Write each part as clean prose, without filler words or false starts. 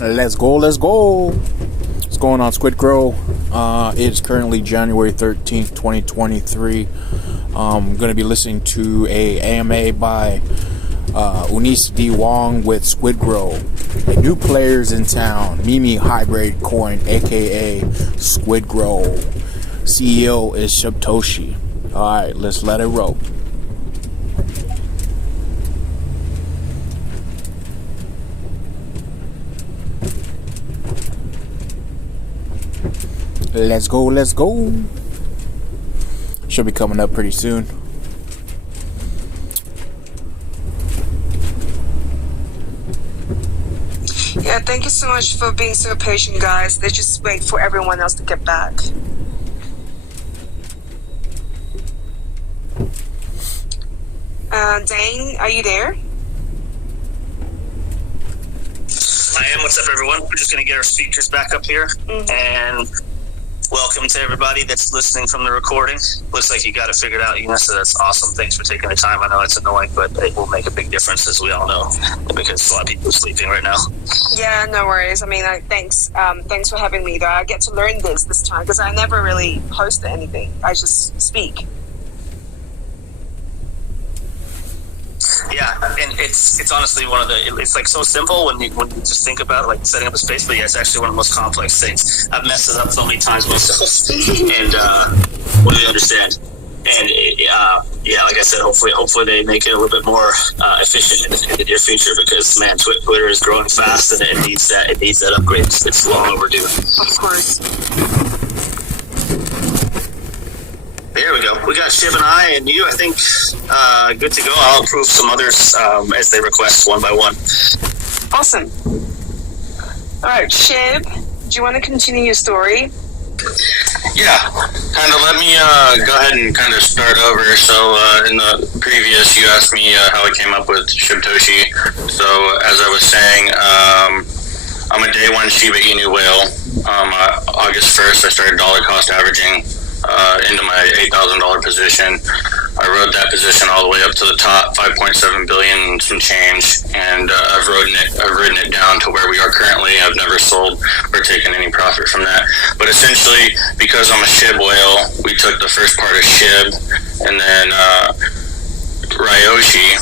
Let's go, let's go. What's going on, SQUIDGROW? It's currently January 13th, 2023. I'm going to be listening to a AMA by Eunice D Wong with SQUIDGROW. New players in town. Mimi Hybrid Coin, aka SQUIDGROW. CEO is Satoshi. Alright, let's let it roll. Let's go, let's go. Should be coming up pretty soon. Yeah, thank you so much for being so patient, guys. Let's just wait for everyone else to get back. Dane, are you there? I am. What's up, everyone? We're just going to get our speakers back up here. And welcome to everybody that's listening from the recording. Looks like you got it figured out, Eunice, so that's awesome. Thanks for taking the time. I know it's annoying, but it will make a big difference, as we all know, because a lot of people are sleeping right now. Yeah, no worries. I mean, thanks for having me, though. I get to learn this time, because I never really post anything. I just speak. Yeah, and it's honestly one of the, it's like so simple when you just think about it, like setting up a space, but yeah, it's actually one of the most complex things. I've messed it up so many times myself, and we understand. And yeah, like I said, hopefully they make it a little bit more efficient in the near future, because man, Twitter is growing fast and it needs that upgrade. It's long overdue. Of course. There we go. We got Shib and I and you, I think, good to go. I'll approve some others as they request one by one. Awesome. All right, Shib, do you want to continue your story? Yeah, kind of let me go ahead and kind of start over. So in the previous, you asked me how I came up with Shibtoshi. So as I was saying, I'm a day one Shiba Inu whale. August 1st, I started dollar cost averaging into my $8,000 position. I rode that position all the way up to the top, 5.7 billion and some change, and I've ridden it down to where we are currently. I've never sold or taken any profit from that. But essentially, because I'm a SHIB whale, we took the first part of SHIB, and then Ryoshi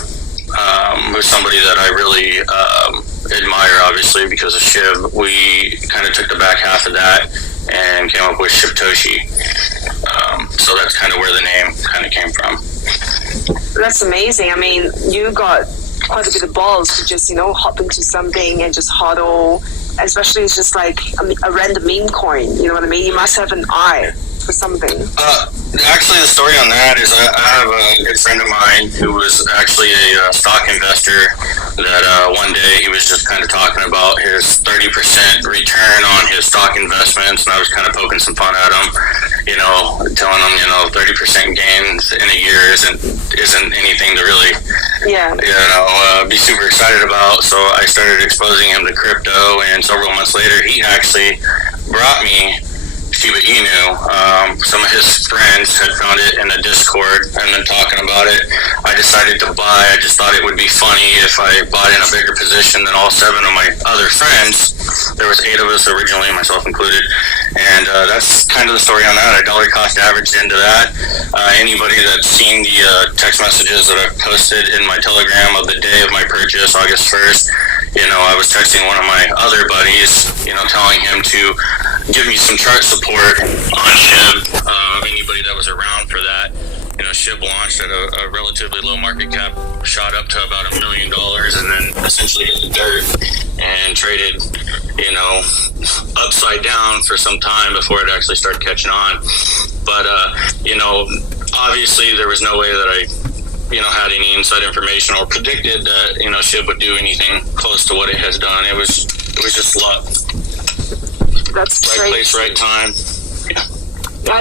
was somebody that I really admire, obviously, because of SHIB. We kind of took the back half of that and came up with Shibtoshi. So that's kind of where the name kind of came from. That's amazing. I mean, you got quite a bit of balls to just, hop into something and just hodl, especially it's just like a random meme coin, you know what I mean? You must have an eye for something. Actually, the story on that is I have a good friend of mine who was actually a stock investor that one day he was just kind of talking about his 30% return on his stock investments, and I was kind of poking some fun at him, telling him, 30% gains in a year isn't anything to really, be super excited about. So I started exposing him to crypto, and several months later, he actually brought me Shiba Inu. Some of his friends had found it in a Discord and been talking about it. I decided to buy. I just thought it would be funny if I bought in a bigger position than all 7 of my other friends. There was 8 of us originally, myself included, and that's kind of the story on that. I dollar cost averaged into that. Anybody that's seen the text messages that I've posted in my Telegram of the day of my purchase, August 1st, I was texting one of my other buddies, telling him to give me some chart support on SHIB. Anybody that was around for that, SHIB launched at a relatively low market cap, shot up to about $1 million, and then essentially hit the dirt and traded, upside down for some time before it actually started catching on. But, obviously there was no way that I had any inside information or predicted that, SHIB would do anything close to what it has done. It was just luck. That's right great. Place, right time. Yeah.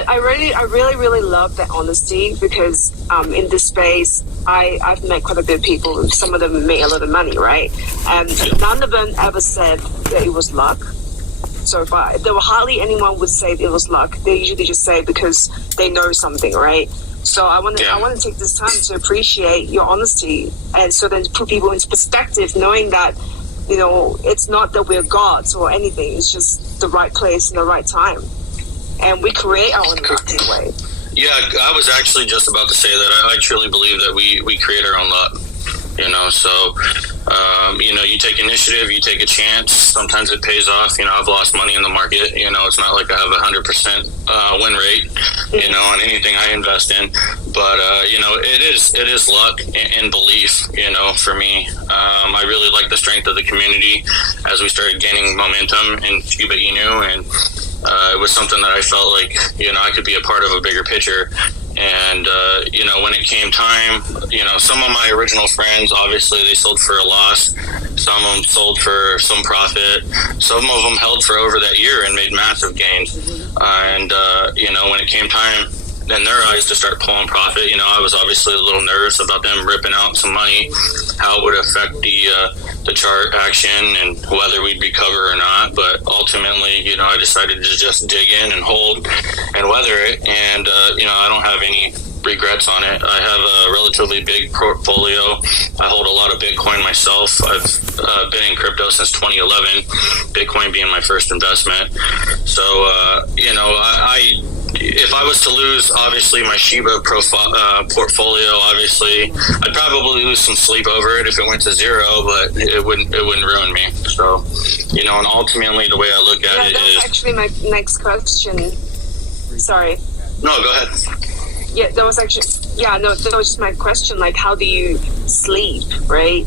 I really love that honesty, because in this space, I've met quite a bit of people. Some of them made a lot of money, right? And none of them ever said that it was luck. So far, there were hardly anyone would say it was luck. They usually just say because they know something, right? So I want to take this time to appreciate your honesty, and so then put people into perspective, knowing that You know, it's not that we're gods or anything. It's just the right place and the right time. And we create our own luck in a way. Yeah, I was actually just about to say that. I truly believe that we create our own luck. You know, so, you know, you take initiative, you take a chance. Sometimes it pays off. You know, I've lost money in the market. You know, it's not like I have 100% win rate, you know, on anything I invest in. But, you know, it is luck and belief, you know, for me. I really like the strength of the community as we started gaining momentum in Shiba Inu. And it was something that I felt like, you know, I could be a part of a bigger picture. And, you know, when it came time, you know, some of my original friends, obviously they sold for a loss. Some of them sold for some profit. Some of them held for over that year and made massive gains. And, you know, when it came time in their eyes to start pulling profit, you know, I was obviously a little nervous about them ripping out some money, how it would affect the chart action and whether we'd recover or not. But ultimately, you know, I decided to just dig in and hold and weather it. And, you know, I don't have any regrets on it. I have a relatively big portfolio. I hold a lot of Bitcoin myself. I've been in crypto since 2011, Bitcoin being my first investment. So, you know, if I was to lose, obviously, my Shiba portfolio, obviously, I'd probably lose some sleep over it if it went to zero, but it wouldn't ruin me. So, you know, and ultimately, the way I look at it that was is... actually my next question. Sorry. No, go ahead. Yeah, that was just my question. Like, how do you sleep, right?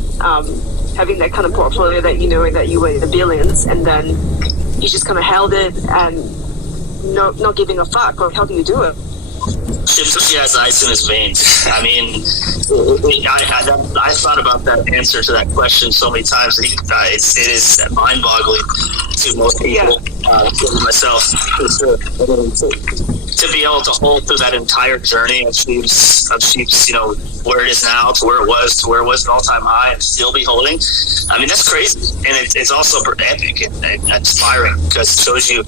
Having that kind of portfolio that you know that you were in the billions, and then you just kind of held it and not giving a fuck. Like, how do you do it? He has ice in his veins. I mean, I thought about that answer to that question so many times. It is mind-boggling to most people, including myself. To be able to hold through that entire journey of Sheep's, you know, where it is now to where it was an all-time high, and still be holding. I mean, that's crazy, and it's also epic and inspiring because it shows you.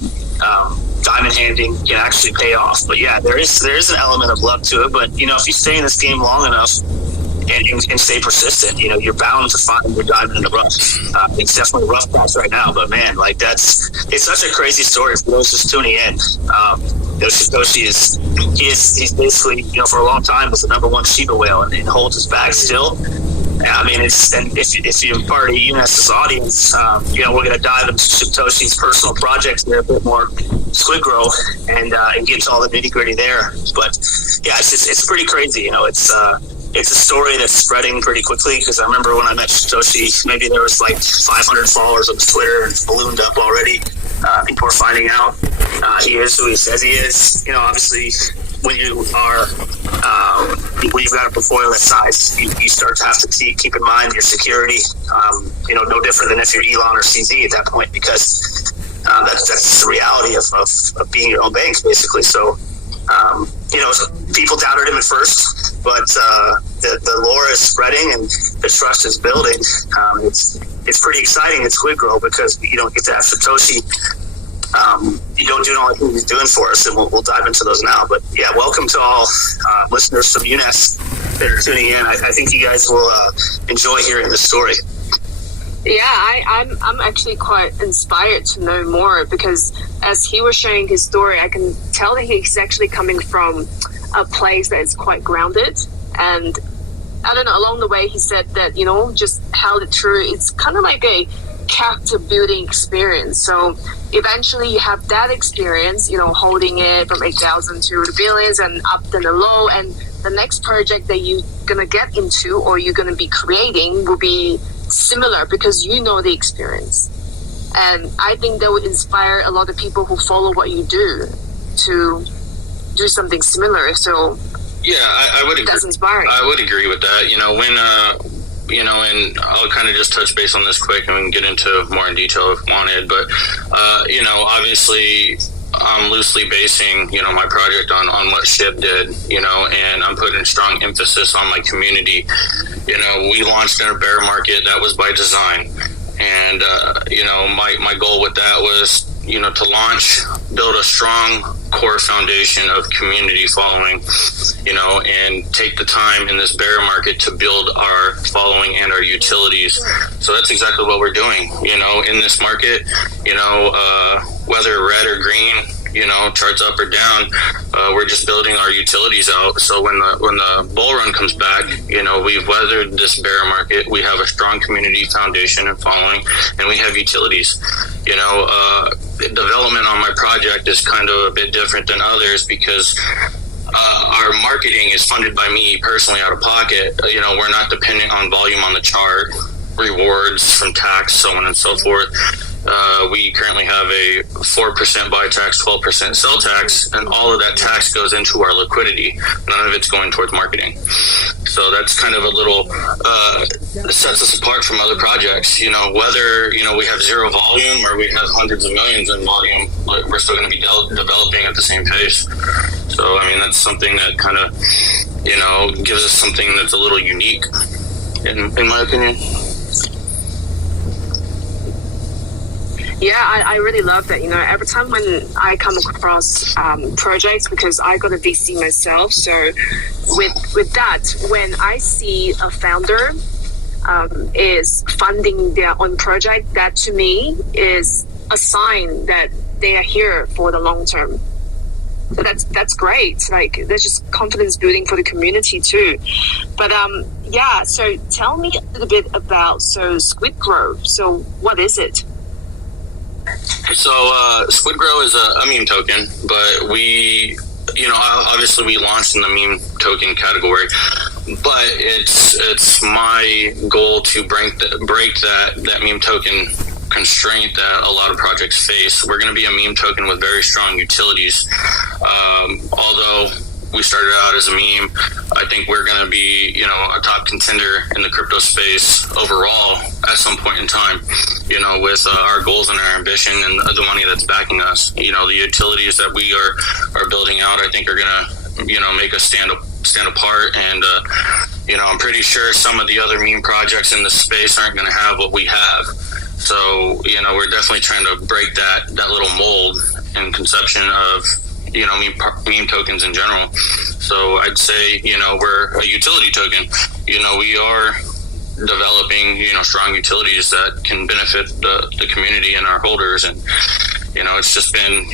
Diamond handing can actually pay off. But yeah, there is an element of luck to it. But, you know, if you stay in this game long enough and stay persistent, you know, you're bound to find your diamond in the rough. It's definitely a rough patch right now, but man, like it's such a crazy story for those just tuning in. You know, Satoshi he's basically, you know, for a long time was the number one Shiba whale and holds his bag still. I mean, if you're part of Eunice's audience, you know, we're going to dive into Satoshi's personal projects there a bit more, SQUIDGROW, and get to all the nitty gritty there. But yeah, it's pretty crazy. You know, it's a story that's spreading pretty quickly because I remember when I met Satoshi, maybe there was like 500 followers on his Twitter and it's ballooned up already. People are finding out he is who he says he is. You know, obviously, when you are when you've got a portfolio that size, you start to have to keep in mind your security. You know, no different than if you're Elon or CZ at that point, because that's the reality of being your own bank, basically. So, you know, people doubted him at first, but the lore is spreading and the trust is building. It's pretty exciting at SQUIDGROW because you don't get to have Satoshi. You don't do all the things he's doing for us, and we'll dive into those now. But yeah, welcome to all listeners from Eunice that are tuning in. I think you guys will enjoy hearing this story. Yeah, I'm actually quite inspired to know more because as he was sharing his story, I can tell that he's actually coming from a place that is quite grounded. And I don't know, along the way he said that, you know, just held it true. It's kind of like a character building experience. So eventually you have that experience, you know, holding it from 8,000 to the billions and up then the low, and the next project that you're gonna get into or you're gonna be creating will be similar because you know the experience. And I think that would inspire a lot of people who follow what you do to do something similar. So yeah, I would agree. That's inspiring. I would agree with that. You know, when you know, and I'll kind of just touch base on this quick and we can get into more in detail if wanted. But, you know, obviously I'm loosely basing, you know, my project on what SHIB did, you know, and I'm putting strong emphasis on my community. You know, we launched in a bear market that was by design. And, you know, my goal with that was to launch, build a strong core foundation of community following, and take the time in this bear market to build our following and our utilities. So that's exactly what we're doing, in this market, whether red or green, charts up or down, we're just building our utilities out. So when the bull run comes back, we've weathered this bear market. We have a strong community foundation and following, and we have utilities. Development on my project is kind of a bit different than others because our marketing is funded by me personally out of pocket. We're not dependent on volume on the chart, rewards from tax, so on and so forth. We currently have a 4% buy tax, 12% sell tax, and all of that tax goes into our liquidity. None of it's going towards marketing. So that's kind of a little sets us apart from other projects. Whether we have zero volume or we have hundreds of millions in volume, we're still going to be developing at the same pace. So that's something that kind of gives us something that's a little unique, in my opinion. Yeah, I really love that. Every time when I come across projects, because I got a VC myself, so with that, when I see a founder is funding their own project, that to me is a sign that they are here for the long term. So that's great. Like, there's just confidence building for the community too. But so tell me a little bit about SQUIDGROW. So what is it? So SQUIDGROW is a meme token, but we, obviously we launched in the meme token category, but it's my goal to break that meme token constraint that a lot of projects face. We're going to be a meme token with very strong utilities. Although we started out as a meme, I think we're going to be, a top contender in the crypto space overall at some point in time, with our goals and our ambition and the money that's backing us. The utilities that we are building out, I think are going to, make us stand apart. And, I'm pretty sure some of the other meme projects in the space aren't going to have what we have. So, we're definitely trying to break that little mold and conception of, meme tokens in general. So I'd say, we're a utility token. We are developing, strong utilities that can benefit the community and our holders. And, it's just been,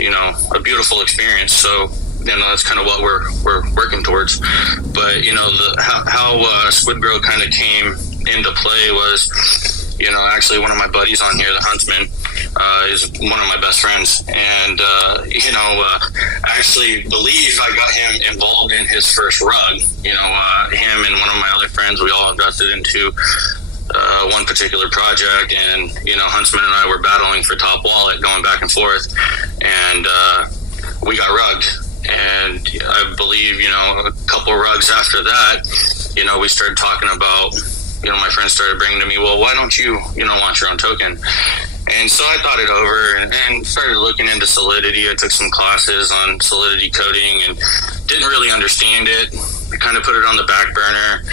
a beautiful experience. So, that's kind of what we're working towards. But, how SQUIDGROW kind of came into play was, actually one of my buddies on here, the Huntsman, is one of my best friends. And, I actually believe I got him involved in his first rug. Him and one of my other friends, we all invested into one particular project. And, Huntsman and I were battling for top wallet, going back and forth. And we got rugged. And I believe, a couple rugs after that, we started talking about, my friends started bringing to me, well, why don't you, launch your own token? And so I thought it over and started looking into Solidity. I took some classes on Solidity coding and didn't really understand it. I kind of put it on the back burner.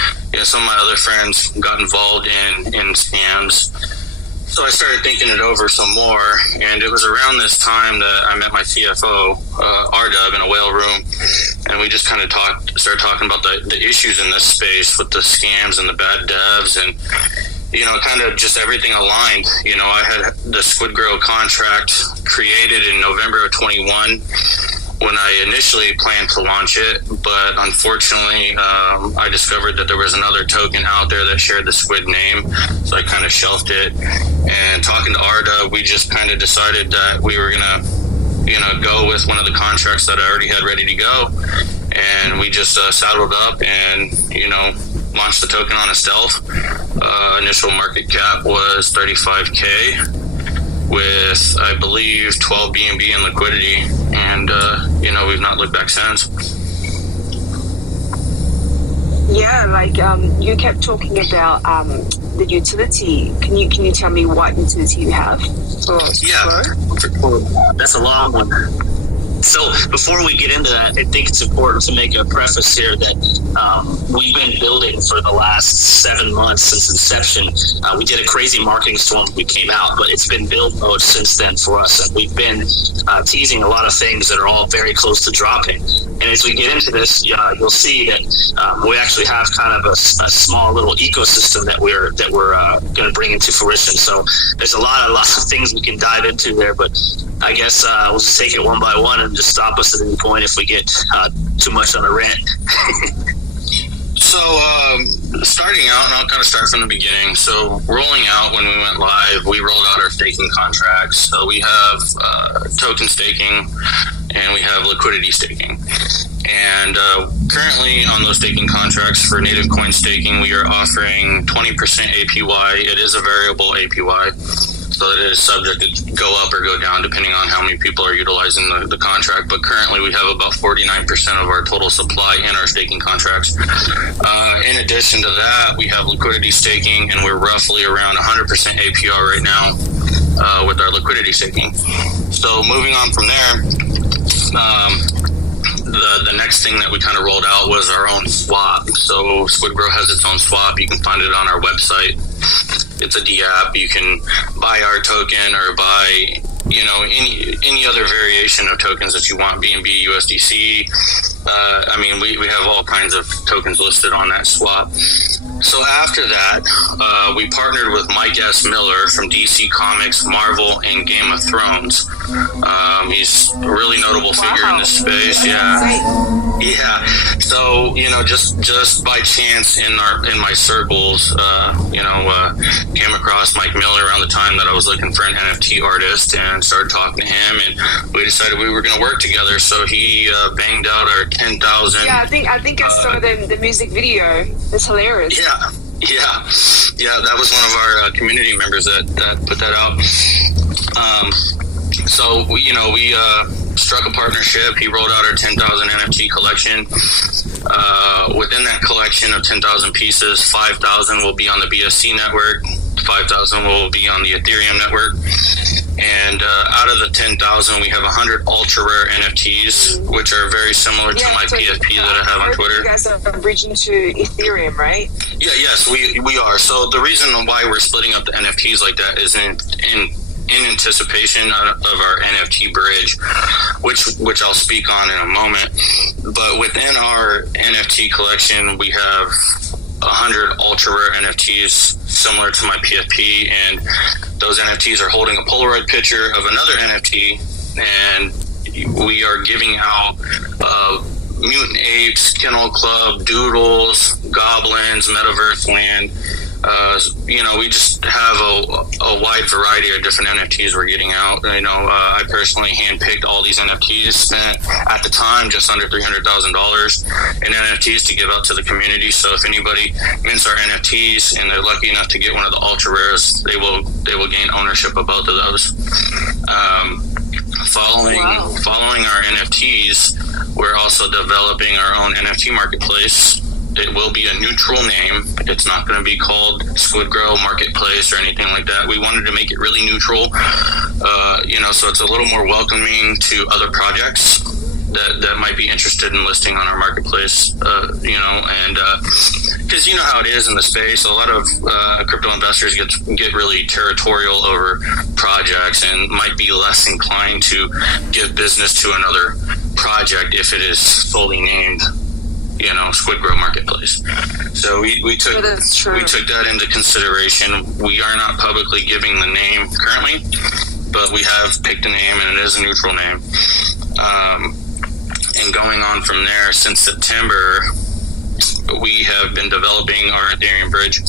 Some of my other friends got involved in scams. So I started thinking it over some more, and it was around this time that I met my CFO, RDub, in a whale room, and we just kind of started talking about the issues in this space with the scams and the bad devs, and kind of just everything aligned. I had the SQUIDGROW contract created in November of 21 when I initially planned to launch it, but unfortunately, I discovered that there was another token out there that shared the Squid name, so I kind of shelved it. And talking to Arda, we just kind of decided that we were gonna, go with one of the contracts that I already had ready to go, and we just saddled up and, launched the token on a stealth. Initial market cap was 35K. With, I believe, 12 BNB in liquidity, and we've not looked back since. Yeah, like you kept talking about the utility. Can you tell me what utility you have? Yeah, that's a long one. So before we get into that, I think it's important to make a preface here that we've been building for the last 7 months since inception. We did a crazy marketing storm when we came out, but it's been build mode since then for us. And we've been teasing a lot of things that are all very close to dropping. And as we get into this, you'll see that we actually have kind of a small little ecosystem that we're going to bring into fruition. So there's a lot of things we can dive into there, but I guess we'll just take it one by one and just stop us at any point if we get too much on a rant. So, starting out, and I'll kind of start from the beginning. So, rolling out when we went live, we rolled out our staking contracts. So, we have token staking and we have liquidity staking. And currently on those staking contracts for native coin staking, we are offering 20% APY. It is a variable APY. So it is subject to go up or go down depending on how many people are utilizing the contract. But currently we have about 49% of our total supply in our staking contracts. In addition to that, we have liquidity staking, and we're roughly around 100% APR right now with our liquidity staking. So moving on from there, the next thing that we kind of rolled out was our own swap. So SQUIDGROW has its own swap. You can find it on our website. It's a D-app. You can buy our token or buy, any other variation of tokens that you want, BNB, USDC. We have all kinds of tokens listed on that swap. So after that, we partnered with Mike S. Miller from DC Comics, Marvel, and Game of Thrones. He's a really notable figure in this space. Yeah. So, just by chance in my circles, came across Mike Miller around the time that I was looking for an NFT artist and started talking to him, and we decided we were going to work together. So he banged out our 10,000. Yeah, I think I saw the music video. It's hilarious. Yeah. That was one of our community members that put that out. So we struck a partnership. He rolled out our 10,000 NFT collection. Within that collection of 10,000 pieces, 5,000 will be on the BSC network, 5,000 will be on the Ethereum network. And out of the 10,000, we have 100 ultra rare NFTs, which are very similar to my PFP that I have on Twitter. You guys are bridging to Ethereum, right? Yes, we are. So the reason why we're splitting up the NFTs like that is in anticipation of our NFT bridge, which I'll speak on in a moment. But within our NFT collection, we have 100 ultra rare NFTs similar to my PFP, and those NFTs are holding a Polaroid picture of another NFT, and we are giving out mutant apes, kennel club, doodles, goblins, metaverse land. We just have a wide variety of different NFTs we're getting out. I personally handpicked all these NFTs, spent at the time just under $300,000 in NFTs to give out to the community. So if anybody mints our NFTs and they're lucky enough to get one of the ultra rares, they will gain ownership of both of those. Following our NFTs, we're also developing our own NFT marketplace. It will be a neutral name. It's not going to be called SQUIDGROW Marketplace or anything like that. We wanted to make it really neutral, so it's a little more welcoming to other projects that might be interested in listing on our marketplace, and because you know how it is in the space, a lot of crypto investors get really territorial over projects and might be less inclined to give business to another project if it is solely named SQUIDGROW Marketplace. So we took that into consideration. We are not publicly giving the name currently, but we have picked a name, and it is a neutral name. And going on from there, since September, we have been developing our Ethereum bridge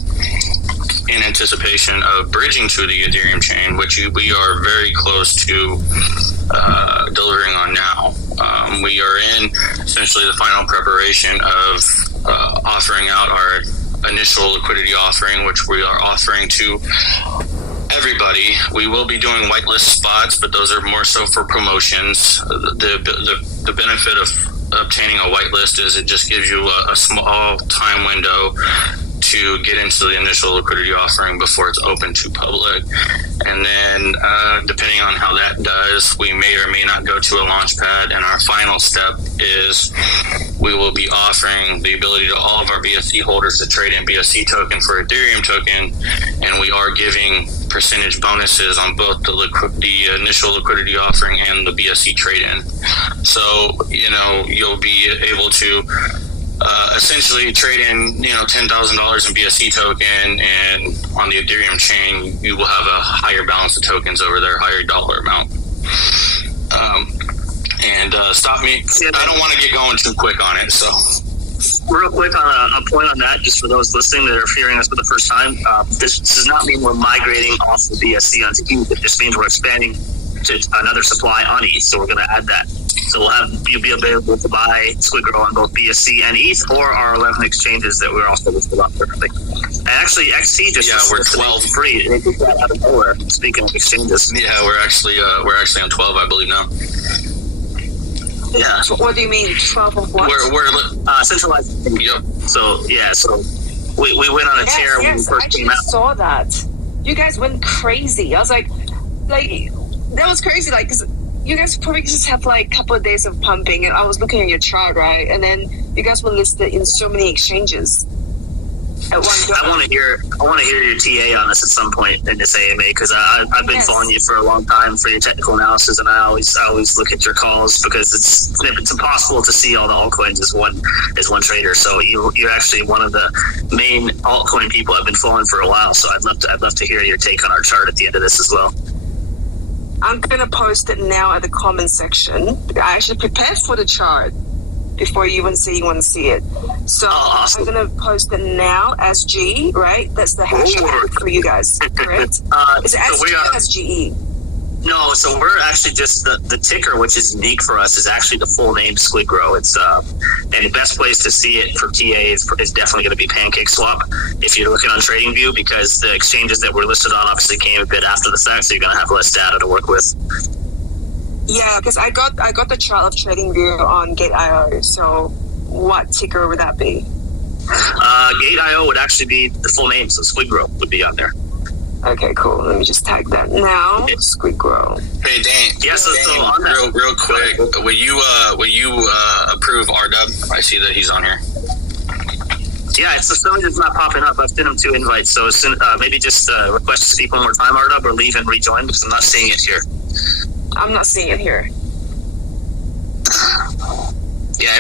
in anticipation of bridging to the Ethereum chain, which we are very close to delivering on now. We are in essentially the final preparation of offering out our initial liquidity offering, which we are offering to everybody. We will be doing whitelist spots, but those are more so for promotions. The benefit of obtaining a whitelist is it just gives you a small time window to to get into the initial liquidity offering before it's open to public. And then depending on how that does, we may or may not go to a launch pad. And our final step is we will be offering the ability to all of our BSC holders to trade in BSC token for Ethereum token. And we are giving percentage bonuses on both the initial liquidity offering and the BSC trade-in. So, you'll be able to essentially trade in, $10,000 in BSC token, and on the Ethereum chain, you will have a higher balance of tokens over there, higher dollar amount. Stop me. I don't want to get going too quick on it, so. Real quick on a point on that, just for those listening that are hearing us for the first time, this does not mean we're migrating off the BSC onto ETH. It just means we're expanding to another supply on ETH, so we're going to add that. So you'll be available to buy SQUIDGROW on both BSC and ETH, or our 11 exchanges that we're also listed on currently. And actually, XT just we're 12 free. They did that out of nowhere. Speaking of exchanges, yeah, we're actually on 12, I believe now. Yeah. So what do you mean 12 of what? We're centralized. Yep. So we went on a tear when we first came out. Saw that. You guys went crazy. I was like that was crazy. Like, 'cause you guys probably just have like a couple of days of pumping, and I was looking at your chart, right? And then you guys were listed in so many exchanges at one go. I want to hear your TA on this at some point in this AMA, because I've been following you for a long time for your technical analysis, and I always look at your calls, because it's impossible to see all the altcoins as one trader. So you're actually one of the main altcoin people I've been following for a while. So I'd love to hear your take on our chart at the end of this as well. I'm gonna post it now at the comment section. I actually prepared for the chart before you even want to see it. So awesome. I'm gonna post it now. SG, right? That's the hashtag for you guys, correct? Is it SG or SGE? No, so we're actually just the ticker, which is unique for us, is actually the full name SQUIDGROW. It's and the best place to see it for TA is definitely going to be PancakeSwap if you're looking on TradingView, because the exchanges that we're listed on obviously came a bit after the fact, so you're going to have less data to work with. Yeah, because I got the chart of TradingView on Gate.io. So what ticker would that be? Gate.io would actually be the full name, so SQUIDGROW would be on there. Okay, cool. Let me just tag that now. SQUIDGROW. Hey, Dan. Yeah, so on that, real quick, will you approve RW? I see that he's on here. Yeah, it's something that's not popping up. I've sent him 2 invites, so maybe just request to speak one more time, RW, or leave and rejoin, because I'm not seeing it here. I'm not seeing it here. Yeah,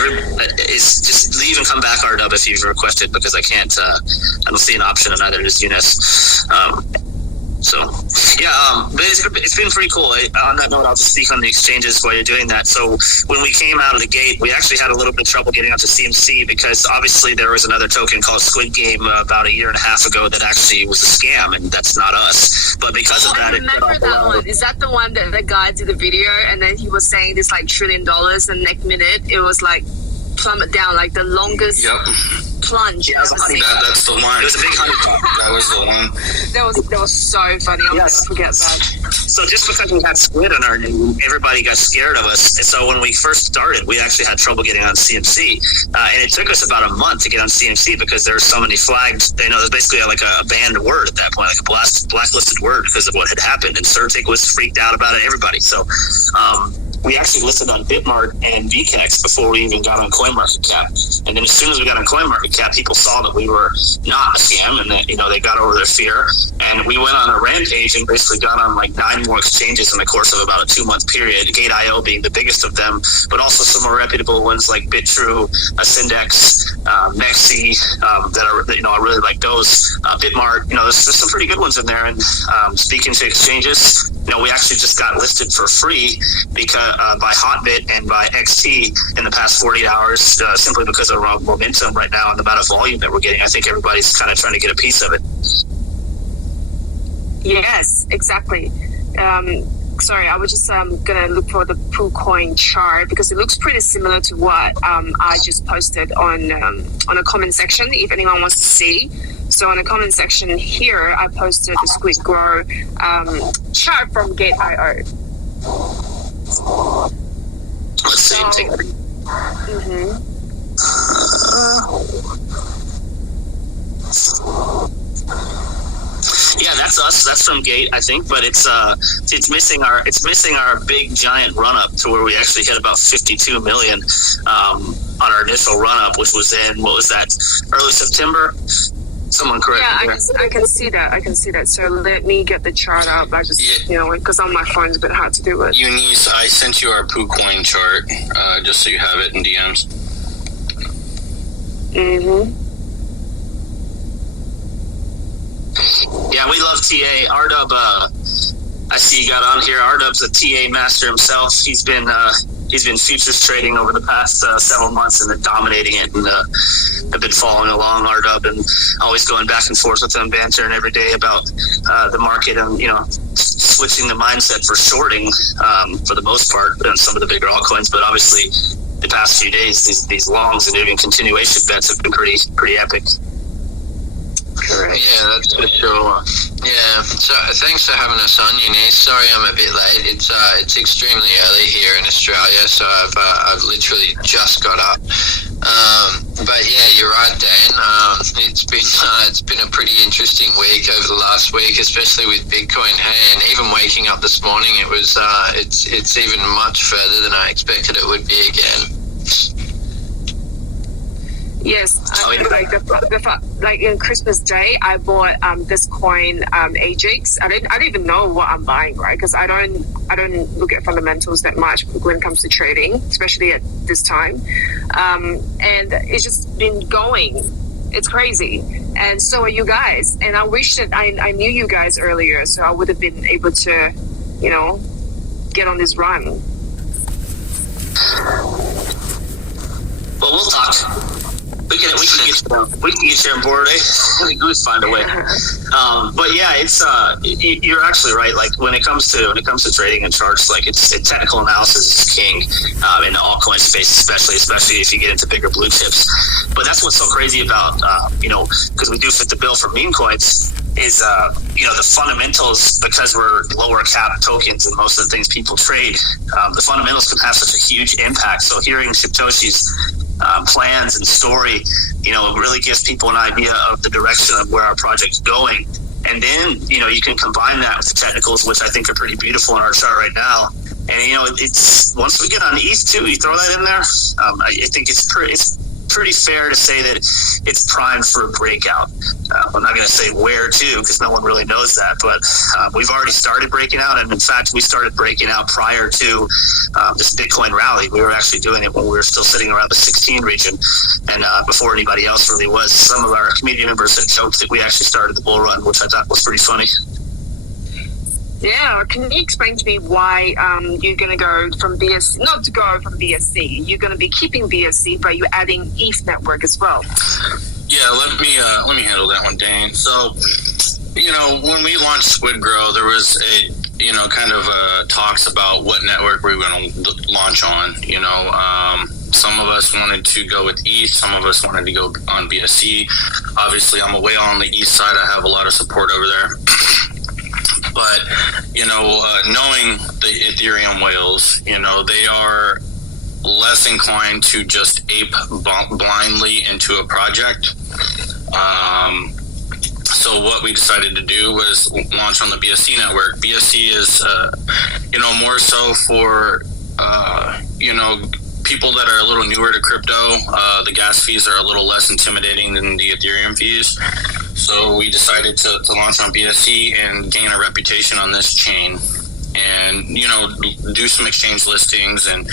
it's just leave and come back, RW, if you've requested, because I can't. I don't see an option, and neither does Eunice. But it's been pretty cool. On that note, I'll just speak on the exchanges while you're doing that. So when we came out of the gate, we actually had a little bit of trouble getting up to CMC, because obviously there was another token called Squid Game about a year and a half ago that actually was a scam, and that's not us. But because of that, I remember that one. Is that the one that the guy did the video, and then he was saying this like $1 trillion, and next minute it was like plummet down, like the longest plunge. Yeah, that's the one. It was a big honeypot. That was the one. That was so funny. I'll never forget that. So just because we had Squid on our name, everybody got scared of us. And so when we first started, we actually had trouble getting on CMC. And it took us about a month to get on CMC, because there were so many flags. There's basically like a banned word at that point, like a blacklisted word, because of what had happened. And Certic was freaked out about it, everybody. So we actually listed on Bitmart and VKEX before we even got on CoinMarketCap. And then as soon as we got on CoinMarketCap, people saw that we were not a scam, and that, they got over their fear. And we went on a rampage and basically got on like 9 more exchanges in the course of about a 2-month period, Gate.io being the biggest of them, but also some more reputable ones like BitTrue, Ascendex, Mexi, that are, I really like those. Bitmart, there's some pretty good ones in there. And speaking to exchanges, we actually just got listed for free because by Hotbit and by XT in the past 48 hours, simply because of our momentum right now and the amount of volume that we're getting. I think everybody's kind of trying to get a piece of it. Yes, exactly. Sorry, I was just gonna look for the PooCoin chart, because it looks pretty similar to what I just posted on a comment section, if anyone wants to see. So on the comment section here, I posted the SQUIDGROW chart from Gate.io. Let's see. Yeah, that's us. That's from Gate, I think, but it's missing our big giant run up to where we actually hit about 52 million on our initial run up, which was in, what was that, early September? Someone correct me. Yeah, I can see that. I can see that. So let me get the chart up. I just, because on my phone it's a bit hard to do it. Eunice, I sent you our PooCoin chart, just so you have it in DMs. Mm-hmm. Yeah, we love TA. R-Dub, I see you got on here. R-Dub's a TA master himself. He's been futures trading over the past several months and dominating it, and I've been following along R-Dub and always going back and forth with him, bantering every day about the market and, switching the mindset for shorting for the most part and some of the bigger altcoins. But obviously the past few days, these longs and even continuation bets have been pretty epic. Correct. Yeah, that's for sure. Yeah, so thanks for having us on, Eunice. Sorry I'm a bit late. It's extremely early here in Australia, so I've literally just got up. But yeah, you're right, Dan. It's been a pretty interesting week over the last week, especially with Bitcoin. Hey, and even waking up this morning, it was it's even much further than I expected it would be again. Yes, like in Christmas Day, I bought this coin AJAX. I don't even know what I'm buying, right? Because I don't look at fundamentals that much when it comes to trading, especially at this time. And it's just been going. It's crazy, and so are you guys. And I wish that I knew you guys earlier, so I would have been able to, get on this run. Well, we'll talk. We can get you on board, eh? We can find a way. But yeah, it's you're actually right. Like when it comes to trading and charts, like it's technical analysis is king in the altcoin space, especially if you get into bigger blue chips. But that's what's so crazy about because we do fit the bill for meme coins. Is the fundamentals, because we're lower cap tokens and most of the things people trade, the fundamentals can have such a huge impact. So hearing Satooshi's plans and story, it really gives people an idea of the direction of where our project's going. And then, you can combine that with the technicals, which I think are pretty beautiful in our chart right now. And, it's once we get on ETH too, you throw that in there. I think it's pretty fair to say that it's primed for a breakout. I'm not going to say where to, because no one really knows that, but we've already started breaking out, and in fact we started breaking out prior to this Bitcoin rally. We were actually doing it when we were still sitting around the 16 region, and before anybody else really was. Some of our community members had joked that we actually started the bull run, which I thought was pretty funny. Yeah, can you explain to me why you're going to go from BSC, not to go from BSC, you're going to be keeping BSC, but you're adding ETH network as well? Yeah, let me handle that one, Dane. So, when we launched SQUIDGROW, there was a, kind of talks about what network we were going to launch on. Some of us wanted to go with ETH, some of us wanted to go on BSC. Obviously, I'm away on the East side. I have a lot of support over there. But, knowing the Ethereum whales, they are less inclined to just ape blindly into a project. So what we decided to do was launch on the BSC network. BSC is, more so for, people that are a little newer to crypto. The gas fees are a little less intimidating than the Ethereum fees. So we decided to launch on BSC and gain a reputation on this chain and, do some exchange listings and,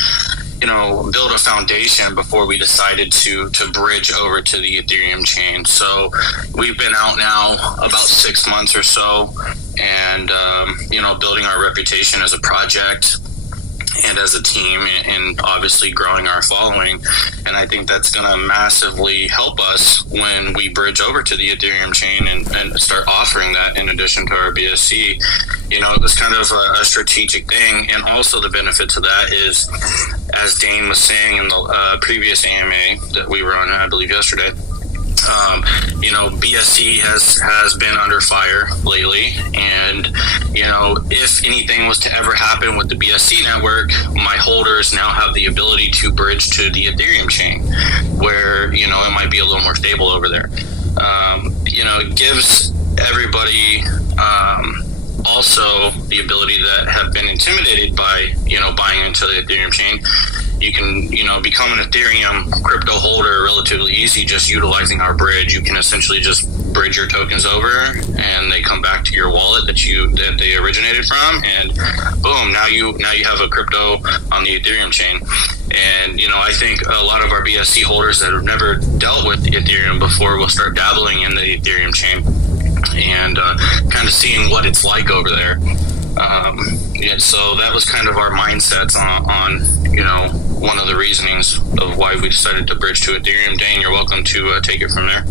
build a foundation before we decided to bridge over to the Ethereum chain. So we've been out now about 6 months or so and, building our reputation as a project and as a team, and obviously growing our following. And I think that's going to massively help us when we bridge over to the Ethereum chain and start offering that in addition to our BSC. It's kind of a strategic thing. And also the benefit to that is, as Dane was saying in the previous AMA that we were on, I believe yesterday, BSC has been under fire lately, and if anything was to ever happen with the BSC network, my holders now have the ability to bridge to the Ethereum chain, where it might be a little more stable over there. it gives everybody also the ability that have been intimidated by, buying into the Ethereum chain. You can, become an Ethereum crypto holder relatively easy, just utilizing our bridge. You can essentially just bridge your tokens over and they come back to your wallet that they originated from, and boom, now you have a crypto on the Ethereum chain. And, I think a lot of our BSC holders that have never dealt with Ethereum before will start dabbling in the Ethereum chain and kind of seeing what it's like over there. So that was kind of our mindsets on one of the reasonings of why we decided to bridge to Ethereum. Dane, you're welcome to take it from there.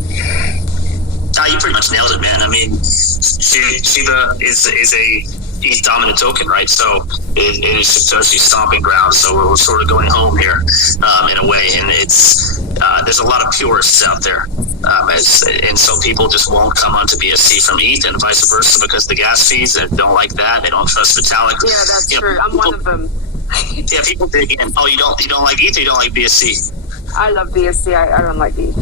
You pretty much nailed it, man. I mean, Shiba is a ETH dominant token, right? So it is essentially stomping ground. So we're sort of going home here in a way, and it's there's a lot of purists out there, and so people just won't come onto BSC from ETH and vice versa because the gas fees, they don't like that. They don't trust Vitalik. Yeah, that's true. I'm one of them. Yeah, people dig in. Oh, you don't like ETH, or you don't like BSC? I love BSC. I don't like ETH.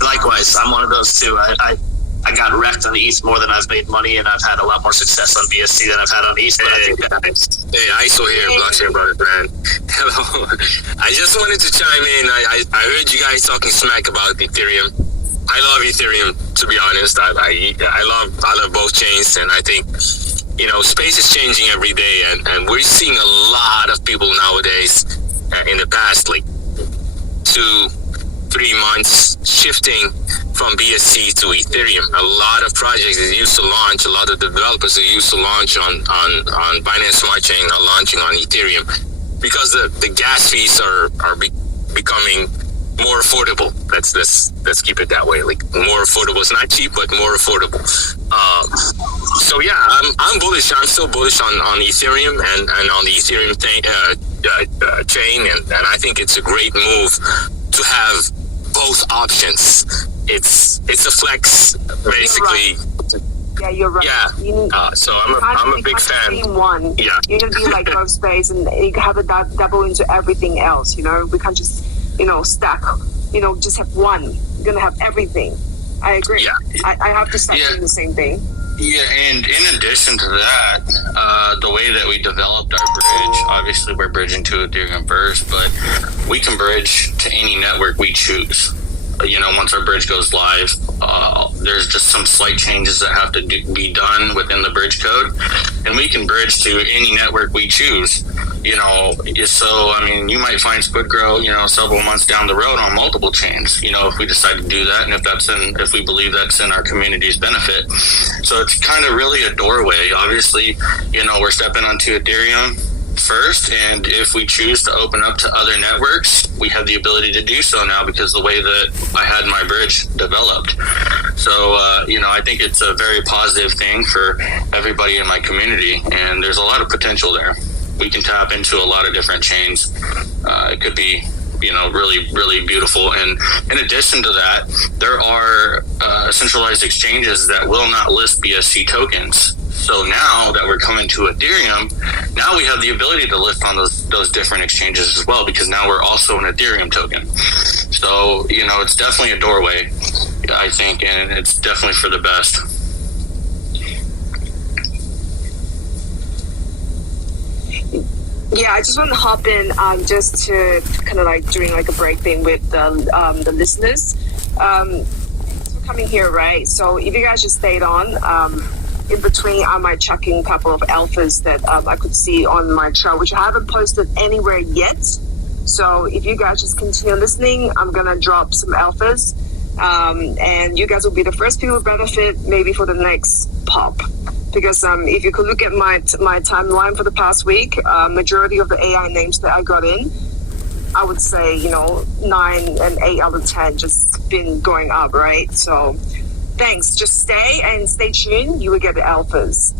Likewise, I'm one of those too. I got wrecked on ETH more than I've made money, and I've had a lot more success on BSC than I've had on ETH. But I think hey, ISO here, Blockchain Brothers, man. Hello. I just wanted to chime in. I heard you guys talking smack about Ethereum. I love Ethereum, to be honest. I love both chains, and I think space is changing every day, and we're seeing a lot of people nowadays in the past like 2-3 months shifting from BSC to Ethereum. A lot of projects that used to launch, a lot of developers that used to launch on Binance Smart Chain are launching on Ethereum because the gas fees are becoming more affordable. Let's keep it that way. Like more affordable. It's not cheap, but more affordable. So yeah, I'm bullish. I'm still bullish on Ethereum and on the Ethereum chain, and I think it's a great move to have both options. It's a flex, basically. Yeah, you're right. Yeah. So I'm a big fan. One. Yeah. You can be like both space, and you can have it double into everything else. We can't just stack. Just have one. You're gonna have everything. I agree. Yeah. I have to start doing the same thing. Yeah, and in addition to that, the way that we developed our bridge, obviously we're bridging to Ethereum first, but we can bridge to any network we choose. Once our bridge goes live, there's just some slight changes that have to be done within the bridge code, and we can bridge to any network we choose. So I mean, you might find SQUIDGROW, several months down the road on multiple chains. If we decide to do that, and if we believe that's in our community's benefit. So it's kind of really a doorway. Obviously, we're stepping onto Ethereum first, and if we choose to open up to other networks, we have the ability to do so now because the way that I had my bridge developed. So I think it's a very positive thing for everybody in my community, and there's a lot of potential there. We can tap into a lot of different chains. It could be really, really beautiful. And in addition to that, there are centralized exchanges that will not list BSC tokens. So now that we're coming to Ethereum, now we have the ability to list on those different exchanges as well, because now we're also an Ethereum token. So, it's definitely a doorway, I think, and it's definitely for the best. Yeah, I just want to hop in just to kind of like doing like a break thing with the listeners. Thanks for coming here, right? So if you guys just stayed on, in between I might chuck in a couple of alphas that I could see on my chart, which I haven't posted anywhere yet. So if you guys just continue listening, I'm going to drop some alphas. And you guys will be the first people to benefit maybe for the next pop. Because if you could look at my timeline for the past week, majority of the AI names that I got in, I would say, 9 and 8 out of 10 just been going up, right? So thanks. Just stay and stay tuned. You will get the alphas.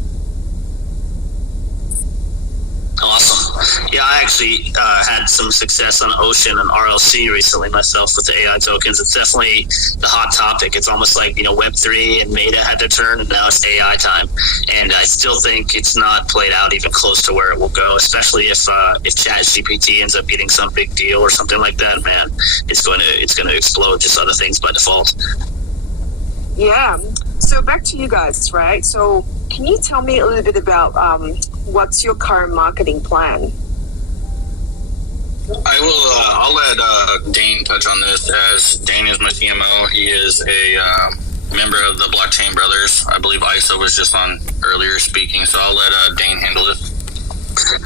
Awesome. Yeah, I actually had some success on Ocean and RLC recently myself with the AI tokens. It's definitely the hot topic. It's almost like, Web3 and Meta had their turn, and now it's AI time. And I still think it's not played out even close to where it will go, especially if ChatGPT ends up getting some big deal or something like that. Man, it's going to explode just other things by default. Yeah. So back to you guys, right? So can you tell me a little bit about what's your current marketing plan? I'll let Dane touch on this, as Dane is my CMO. He is a member of the Blockchain Brothers. I believe Isa was just on earlier speaking, so I'll let Dane handle this.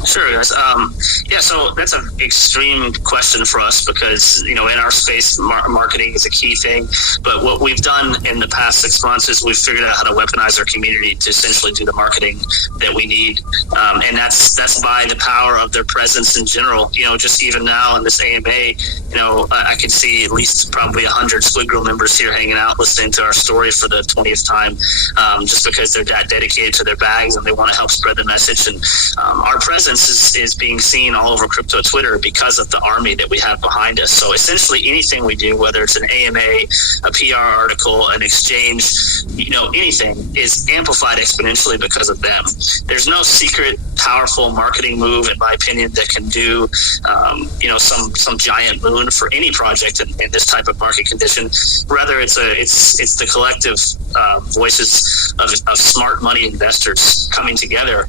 Sure, guys. Yeah, so that's an extreme question for us because, in our space, marketing is a key thing. But what we've done in the past 6 months is we've figured out how to weaponize our community to essentially do the marketing that we need. And that's by the power of their presence in general. Just even now in this AMA, I can see at least probably 100 SQUIDGROW members here hanging out, listening to our story for the 20th time, just because they're that dedicated to their bags and they want to help spread the message. And our presence is being seen all over crypto Twitter because of the army that we have behind us. So essentially anything we do, whether it's an AMA, a PR article, an exchange, anything is amplified exponentially because of them. There's no secret, powerful marketing move, in my opinion, that can do, some giant boon for any project in this type of market condition. Rather, it's the collective voices of smart money investors coming together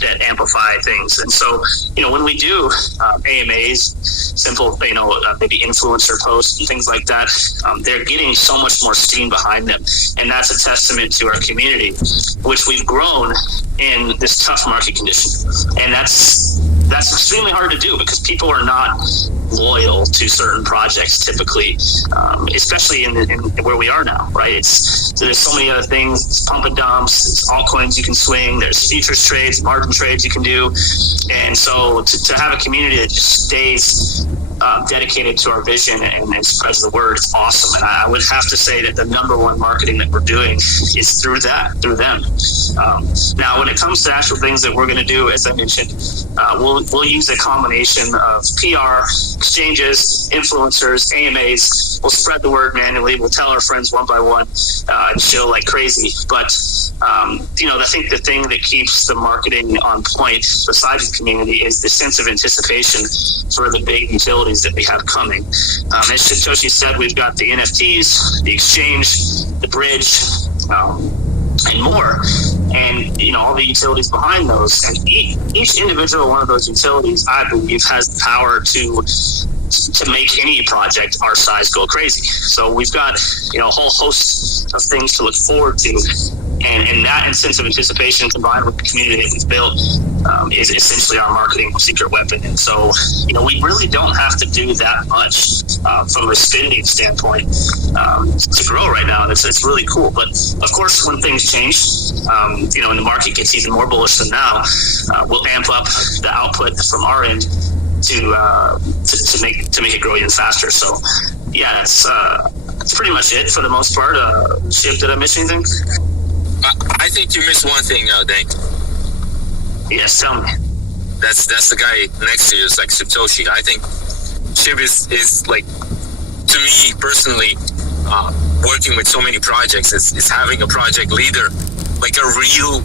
that amplify things. And so, when we do AMAs, simple, maybe influencer posts and things like that, they're getting so much more steam behind them. And that's a testament to our community, which we've grown in this tough market condition. And that's extremely hard to do because people are not loyal to certain projects typically, especially in where we are now, right? There's so many other things. It's pump and dumps, it's altcoins you can swing, there's futures trades, margin trades you can do. And so to have a community that just stays dedicated to our vision and spreads the word, it's awesome. And I would have to say that the number one marketing that we're doing is through them. Now, when it comes to actual things that we're going to do, as I mentioned, we'll use a combination of PR, exchanges, influencers, AMAs. We'll spread the word manually. We'll tell our friends one by one and show like crazy. But, I think the thing that keeps the marketing on point, besides the community, is the sense of anticipation for the big utilities that we have coming. As Satoshi said, we've got the NFTs, the exchange, the bridge, and more, and all the utilities behind those. And each individual one of those utilities, I believe, has the power to make any project our size go crazy. So we've got a whole host of things to look forward to, and that sense of anticipation combined with the community that we've built is essentially our marketing secret weapon. And so we really don't have to do that much from a spending standpoint to grow right now. It's really cool. But of course, when things change, when the market gets even more bullish than now, we'll amp up the output from our end to make it grow even faster. So yeah, that's pretty much it for the most part. Shiv, did I miss anything? I think you missed one thing, Dane. Yes, tell me. That's the guy next to you is like Satoshi. I think Shiv is like, to me personally, working with so many projects, is having a project leader, like a real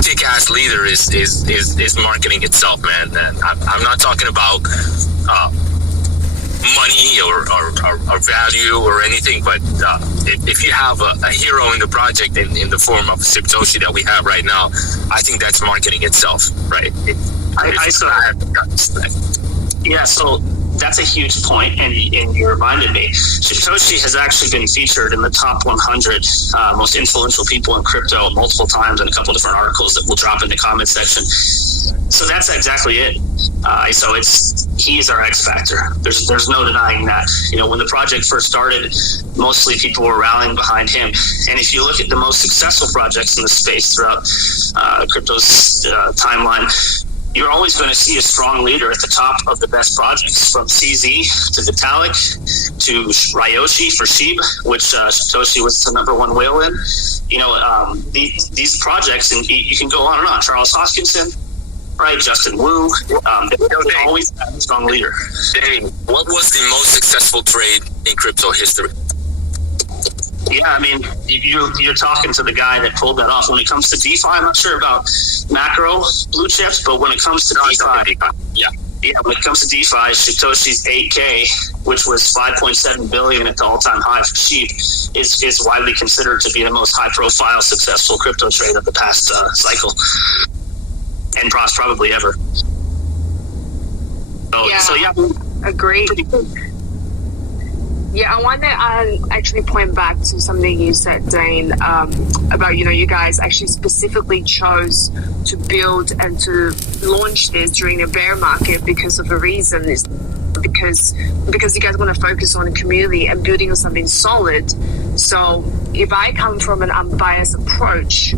kick-ass leader is marketing itself, man. And I'm not talking about money or value or anything, but if you have a hero in the project in the form of Satoshi that we have right now, I think that's marketing itself, right? Yeah, so that's a huge point, and you reminded me. Satoshi has actually been featured in the top 100 most influential people in crypto multiple times in a couple different articles that we'll drop in the comment section. So that's exactly it. So he's our X factor. There's no denying that. When the project first started, mostly people were rallying behind him. And if you look at the most successful projects in the space throughout crypto's timeline, you're always going to see a strong leader at the top of the best projects, from CZ to Vitalik to Ryoshi for SHIB, which Satoshi was the number one whale in. These projects, and you can go on and on. Charles Hoskinson, right? Justin Wu. They always have a strong leader. Dave, what was the most successful trade in crypto history? Yeah, I mean, you're talking to the guy that pulled that off. When it comes to DeFi, I'm not sure about macro blue chips, but when it comes to DeFi, yeah, when it comes to DeFi, Satoshi's 8K, which was 5.7 billion at the all-time high for SHIB, is widely considered to be the most high-profile, successful crypto trade of the past cycle, and probably ever. So yeah, agreed. Yeah, I want to actually point back to something you said, Dane, about, you guys actually specifically chose to build and to launch this during the bear market because of a reason. Is because you guys want to focus on the community and building on something solid. So if I come from an unbiased approach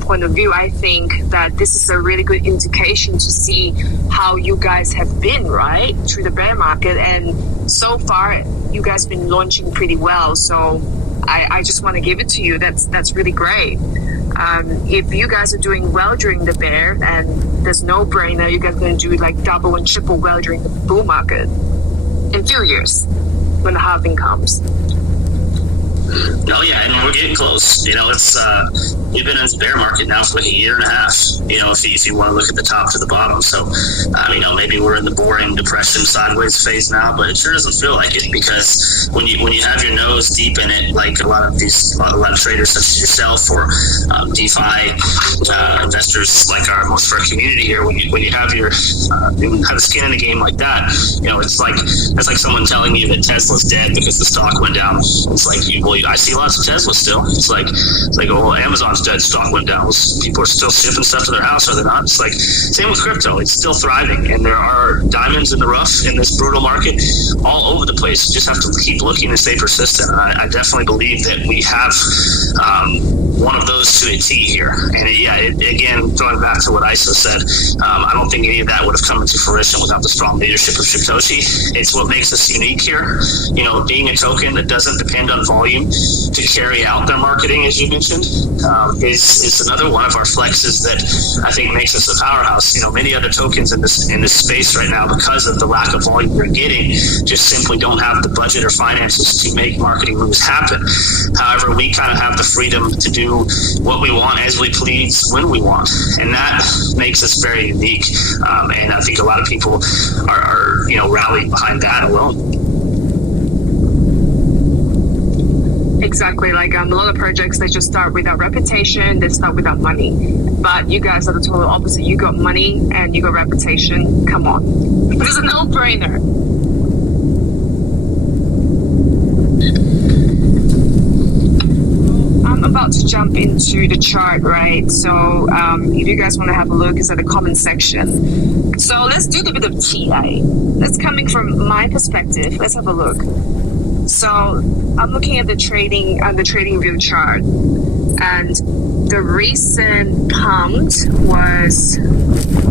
point of view, I think that this is a really good indication to see how you guys have been, right, through the bear market. And so far, you guys have been launching pretty well. So I just want to give it to you. That's really great. If you guys are doing well during the bear, and there's no brainer, you guys are going to do like double and triple well during the bull market in a few years when the halving comes. Oh yeah, and we're getting close. It's we've been in this bear market now for like a year and a half. If you want to look at the top to the bottom. So, maybe we're in the boring depression sideways phase now, but it sure doesn't feel like it, because when you have your nose deep in it, like a lot of traders such as yourself, or DeFi investors like most of our community here, when you have your have a skin in the game like that, it's like someone telling you that Tesla's dead because the stock went down. It's like I see lots of Tesla still. It's like, oh, Amazon's dead, stock went down. People are still shipping stuff to their house, are they not? It's like, same with crypto. It's still thriving, and there are diamonds in the rough in this brutal market all over the place. You just have to keep looking and stay persistent. And I definitely believe that we have one of those to a T here. And again, going back to what ISO said, I don't think any of that would have come into fruition without the strong leadership of Satoshi. It's what makes us unique here. Being a token that doesn't depend on volume to carry out their marketing, as you mentioned, is another one of our flexes that I think makes us a powerhouse. Many other tokens in this space right now, because of the lack of volume they're getting, just simply don't have the budget or finances to make marketing moves happen. However, we kind of have the freedom to do what we want as we please when we want, and that makes us very unique. And I think a lot of people are rallying behind that alone. Exactly. Like a lot of projects, they just start without reputation, they start without money. But you guys are the total opposite. You got money and you got reputation. Come on. It's a no-brainer. I'm about to jump into the chart, right? So if you guys want to have a look, it's at the comment section. So let's do a bit of TA. That's coming from my perspective. Let's have a look. So I'm looking at the trading view chart, and the recent pump was,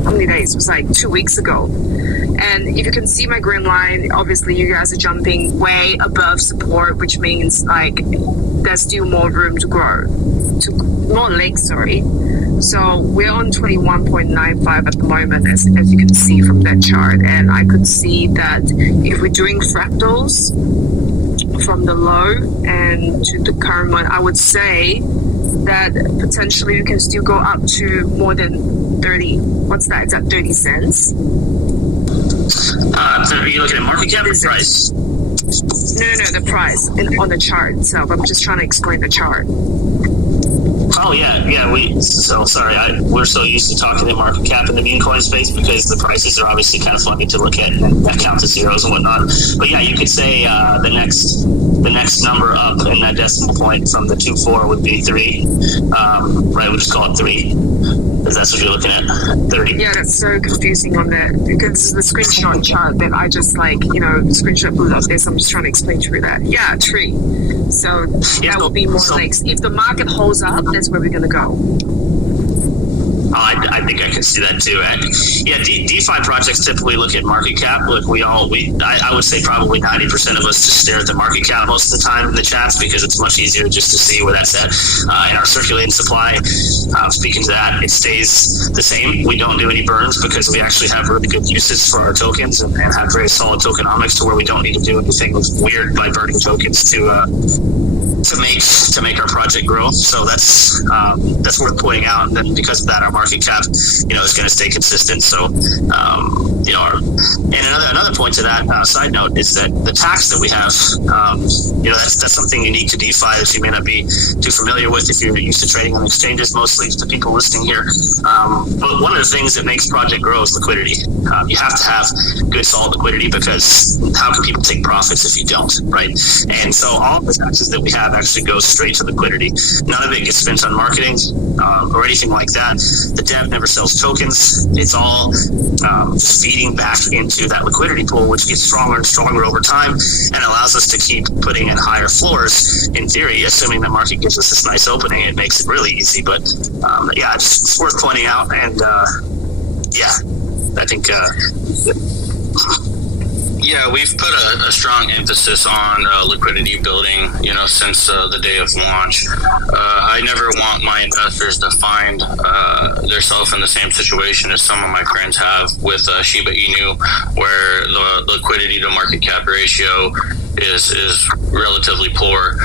how many days? It was like 2 weeks ago. And if you can see my green line, obviously you guys are jumping way above support, which means like there's still more room to grow, more legs, sorry. So we're on 21.95 at the moment, as you can see from that chart. And I could see that if we're doing fractals from the low and to the current one, I would say that potentially you can still go up to more than 30. What's that? It's at 30 cents. Are you looking at market cap or price? No, the price on the chart itself. I'm just trying to explain the chart. Oh yeah. We're so used to talking to market cap in the meme coin space because the prices are obviously kind of funny to look at and that count to zeros and whatnot. But yeah, you could say the next number up in that decimal point from the 2.4 would be 3. Right, we'll just call it 3. Because that's what you're looking at, 30. Yeah, that's so confusing on that, because the screenshot chart that I just screenshot pulled up this. I'm just trying to explain through that. Yeah, 3. So that would be more legs. If the market holds up, that's where we're going to go. I think I can see that too. And yeah, DeFi projects typically look at market cap. Look, I would say probably 90% of us just stare at the market cap most of the time in the chats, because it's much easier just to see where that's at. In our circulating supply, speaking to that, it stays the same. We don't do any burns because we actually have really good uses for our tokens and have very solid tokenomics to where we don't need to do anything weird by burning tokens to make our project grow. So that's worth pointing out. And then because of that, our market cap, is going to stay consistent. So, to that side note is that the tax that we have, that's something unique to DeFi that you may not be too familiar with if you're used to trading on exchanges, mostly to people listening here. But one of the things that makes Project Grow is liquidity. You have to have good, solid liquidity, because how can people take profits if you don't, right? And so all the taxes that we have actually go straight to liquidity. None of it gets spent on marketing or anything like that. The dev never sells tokens. It's all just feeding back into that liquidity pool, which gets stronger and stronger over time and allows us to keep putting in higher floors. In theory, assuming the market gives us this nice opening, it makes it really easy. But it's worth pointing out. And I think we've put a strong emphasis on liquidity building, since the day of launch. I never want my investors to find themselves in the same situation as some of my friends have with Shiba Inu, where the liquidity to market cap ratio is relatively poor.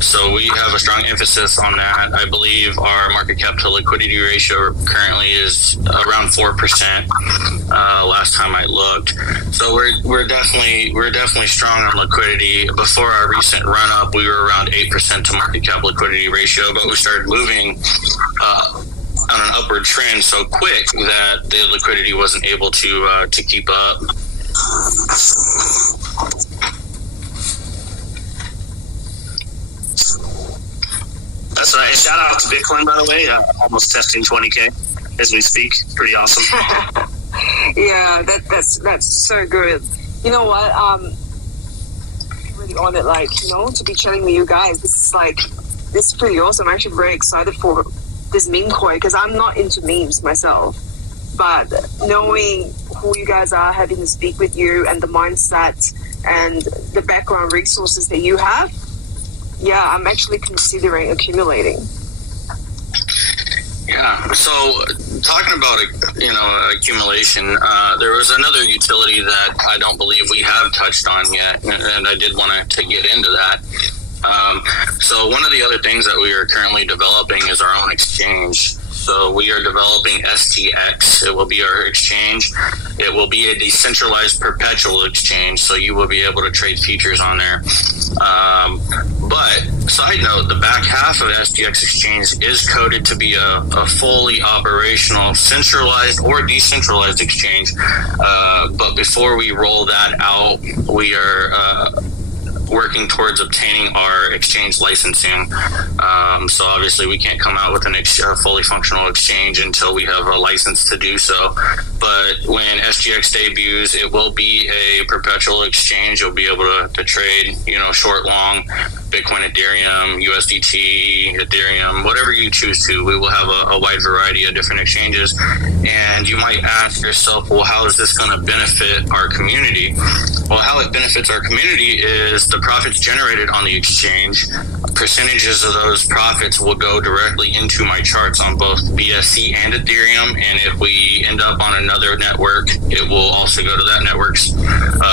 So we have a strong emphasis on that. I believe our market cap to liquidity ratio currently is around 4%. Last time I looked. So we're definitely strong on liquidity. Before our recent run up, we were around 8% to market cap liquidity ratio, but we started moving on an upward trend so quick that the liquidity wasn't able to keep up. That's right. Shout out to Bitcoin, by the way. Almost testing 20K as we speak. Pretty awesome. Yeah, that's so good. You know what? Really on it, to be chatting with you guys. This is pretty awesome. I'm actually very excited for this meme coin, because I'm not into memes myself. But knowing who you guys are, having to speak with you, and the mindset and the background resources that you have, I'm actually considering accumulating. Yeah. So talking about accumulation, there was another utility that I don't believe we have touched on yet, and I did want to get into that. So one of the other things that we are currently developing is our own exchange. So we are developing STX. It will be our exchange. It will be a decentralized perpetual exchange, so you will be able to trade futures on there. But side note, the back half of STX exchange is coded to be a fully operational, centralized or decentralized exchange. But before we roll that out, we are working towards obtaining our exchange licensing. So obviously we can't come out with a fully functional exchange until we have a license to do so. But when SGX debuts, it will be a perpetual exchange. You'll be able to trade, short, long, Bitcoin, Ethereum, USDT, Ethereum, whatever you choose to. We will have a wide variety of different exchanges. And you might ask yourself, well, how is this going to benefit our community? Well, how it benefits our community is the profits generated on the exchange. Percentages of those profits will go directly into my charts on both BSC and Ethereum. And if we end up on another network, it will also go to that network's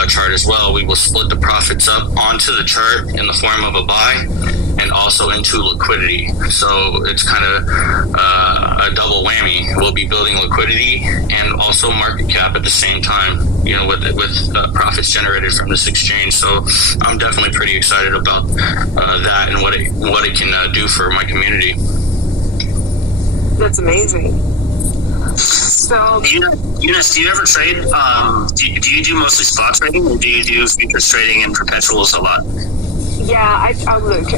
chart as well. We will split the profits up onto the chart in the form of a buy and also into liquidity. So it's kind of a double whammy. We'll be building liquidity and also market cap at the same time, with profits generated from this exchange. So I'm definitely pretty excited about that and what it can do for my community. That's amazing. So, Eunice, do you ever trade? Do you do mostly spot trading, or do you do futures trading and perpetuals a lot? Yeah,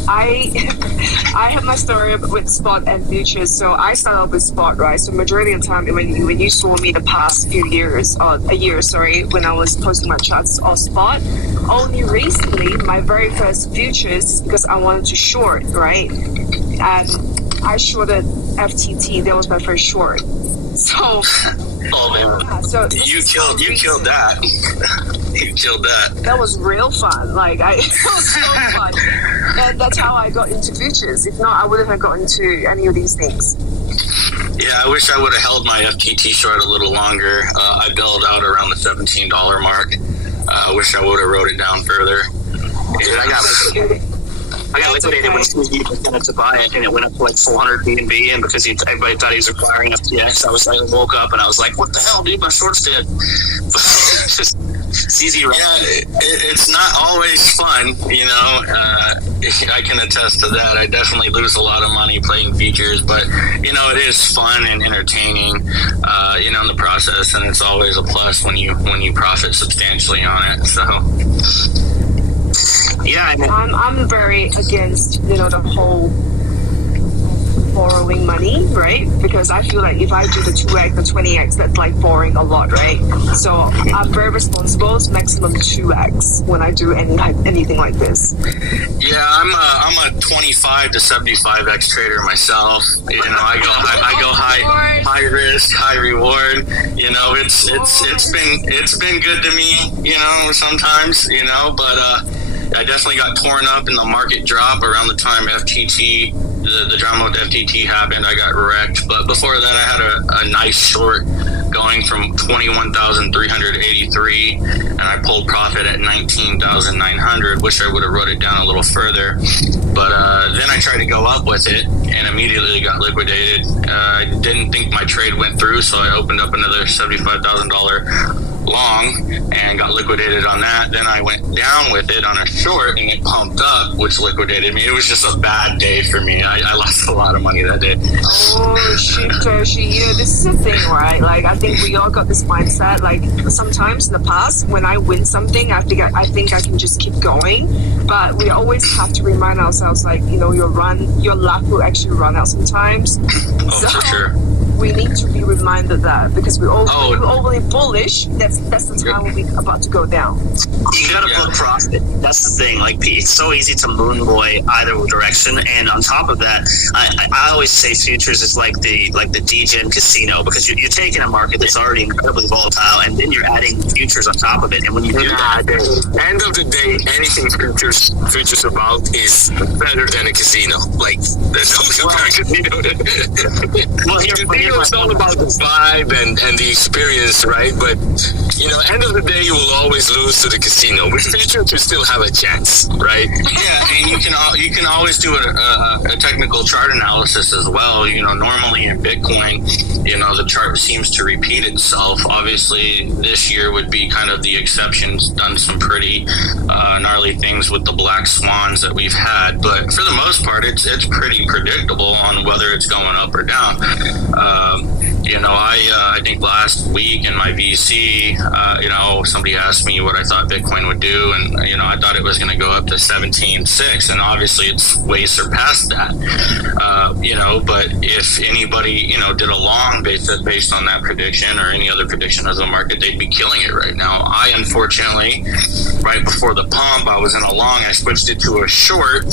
I have my story with spot and futures. So I started off with spot, right? So majority of the time when you saw me the past few years, when I was posting my charts on spot, only recently my very first futures, because I wanted to short, right? And I shorted FTT. That was my first short. So, oh man! Yeah, so you killed that. You killed that. That was real fun. It was so fun, and that's how I got into futures. If not, I wouldn't have gotten into any of these things. Yeah, I wish I would have held my FTT short a little longer. I bailed out around the $17 mark. I wish I would have wrote it down further. And I got liquidated when Steve wanted to buy it, and it went up to 400 BNB, and because everybody thought he was acquiring FTX, I woke up and I was like, what the hell, dude, my short's dead. It's easy, right? Yeah, it's not always fun, you know. I can attest to that. I definitely lose a lot of money playing features, but you know, it is fun and entertaining, you know, in the process, and it's always a plus when you profit substantially on it. So Yeah, I mean, I'm very against, you know, the whole borrowing money, right? Because I feel like if I do the 2x or 20x, that's like borrowing a lot, right? So I'm very responsible. It's maximum 2x when I do anything like this. yeah, I'm a 25 to 75x trader myself. You know, I go high risk, high reward. You know, it's been good to me. You know, sometimes, you know, but I definitely got torn up in the market drop around the time FTT, the drama with FTT happened. I got wrecked, but before that I had a nice short going from 21,383 and I pulled profit at 19,900. Wish I would have wrote it down a little further, but then I tried to go up with it and immediately got liquidated. I didn't think my trade went through, so I opened up another $75,000 long and got liquidated on that. Then I went down with it on a short and it pumped up, which liquidated me. It was just a bad day for me. I lost a lot of money that day. Oh shit, Toshi, you know, this is the thing, right? Like, I think we all got this mindset. Like, sometimes in the past, when I win something, I think I can just keep going. But we always have to remind ourselves, like, you know, your luck will actually run out sometimes. Oh, for sure. We need to be reminded that because we're overly bullish. That's the time when we're about to go down. You gotta book profit. That's the thing. Like, it's so easy to moon boy either direction. And on top of that, I always say futures is like the degen casino, because you're taking a market that's already incredibly volatile, and then you're adding futures on top of it. And when you do that, End of the day, anything futures about is better than a casino. Like, there's no comparison. It's all about the vibe and the experience, right? But you know, end of the day, you will always lose to the casino. With futures, you still have a chance, right? Yeah, and you can always do a technical chart analysis as well. You know, normally in Bitcoin, you know, the chart seems to repeat itself. Obviously, this year would be kind of the exceptions. Done some pretty gnarly things with the black swans that we've had, but for the most part, it's pretty predictable on whether it's going up or down. You know, I think last week in my VC, you know, somebody asked me what I thought Bitcoin would do, and you know, I thought it was going to go up to 17.6, and obviously it's way surpassed that. You know, but if anybody, you know, did a long based on that prediction or any other prediction of the market, they'd be killing it right now. I unfortunately, right before the pump, I was in a long. I switched it to a short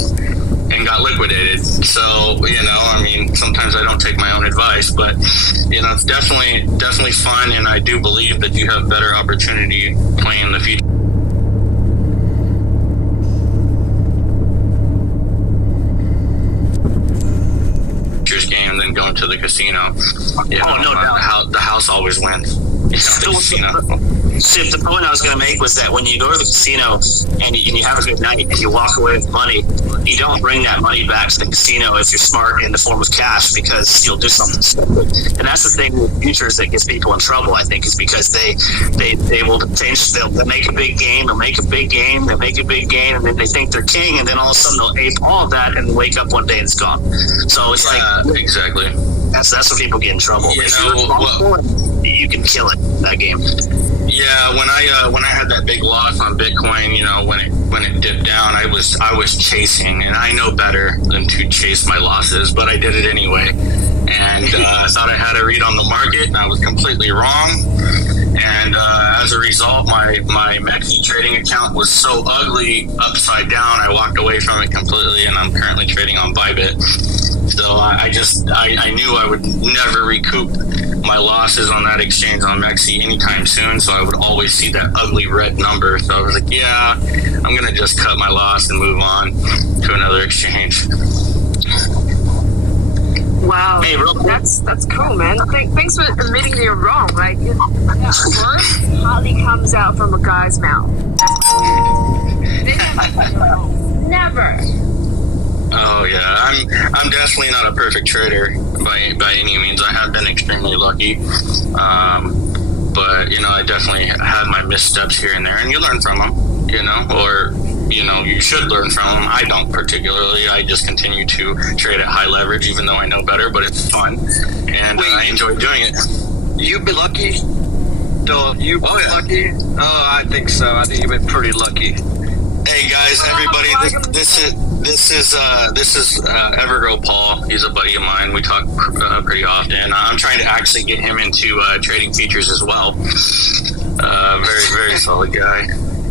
and got liquidated. So, you know, I mean, sometimes I don't take my own advice, but you know, it's definitely fun, and I do believe that you have better opportunity playing the future game than going to the casino. You know, no doubt. The house always wins. The point I was going to make was that when you go to the casino and you have a good night and you walk away with money, you don't bring that money back to the casino if you're smart in the form of cash, because you'll do something stupid. And that's the thing with futures that gets people in trouble, I think, is because they will change. They'll make a big game, they'll make a big game, they'll make a big game, and then they think they're king, and then all of a sudden they'll ape all of that and wake up one day and it's gone. So it's exactly. That's when people get in trouble. You can kill it, that game. Yeah, when I had that big loss on Bitcoin, you know, when it dipped down, I was chasing, and I know better than to chase my losses, but I did it anyway. And I thought I had a read on the market, and I was completely wrong. And as a result, my Mexi trading account was so ugly upside down, I walked away from it completely, and I'm currently trading on Bybit. So I knew I would never recoup my losses on that exchange on Mexi anytime soon, so I would always see that ugly red number. So I was like, yeah, I'm going to just cut my loss and move on to another exchange. Wow, hey, that's cool, man. Thanks for admitting you're wrong. Like, word hardly comes out from a guy's mouth. Never. Oh yeah, I'm definitely not a perfect trader by any means. I have been extremely lucky, but I definitely had my missteps here and there, and you learn from them, or you should learn from them. I don't particularly. I just continue to trade at high leverage, even though I know better, but it's fun, and I enjoy doing it. You've been lucky? You've been lucky? Oh, I think so. I think you've been pretty lucky. Hey guys, everybody, this is Evergrow Paul. He's a buddy of mine. We talk pretty often. I'm trying to actually get him into trading features as well. Very, very solid guy.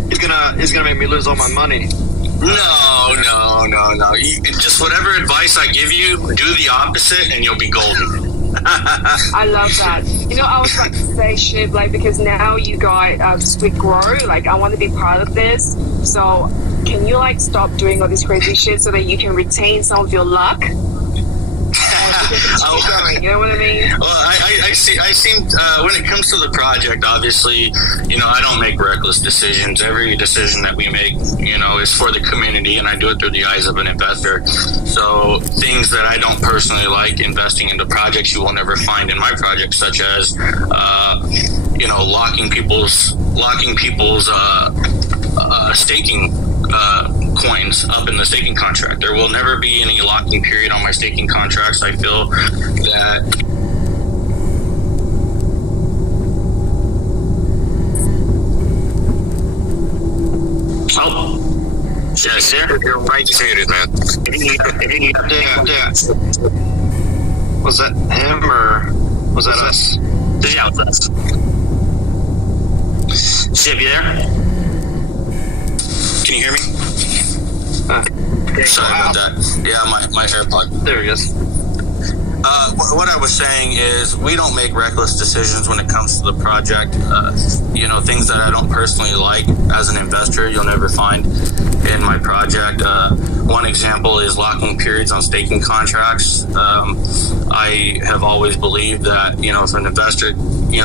He's gonna make me lose all my money. No. Just whatever advice I give you, do the opposite, and you'll be golden. I love that. I was about to say, Shiv, because now you got SQUIDGROW. I want to be part of this. So can you stop doing all this crazy shit so that you can retain some of your luck? Going, you know what I mean? Well, I seem when it comes to the project, obviously, I don't make reckless decisions. Every decision that we make, is for the community, and I do it through the eyes of an investor. So things that I don't personally like investing into projects, you will never find in my projects, such as, locking people's staking coins up in the staking contract. There will never be any locking period on my staking contracts. I feel that yes, sir. You're right, muted, man. Yeah. Was that him or was that us? Yeah, it was us. Shiv, you there? can you hear me? Sorry about that. Yeah, my AirPod. There he is. What I was saying is we don't make reckless decisions when it comes to the project. Things that I don't personally like as an investor, you'll never find in my project. One example is locking periods on staking contracts. I have always believed that, if an investor,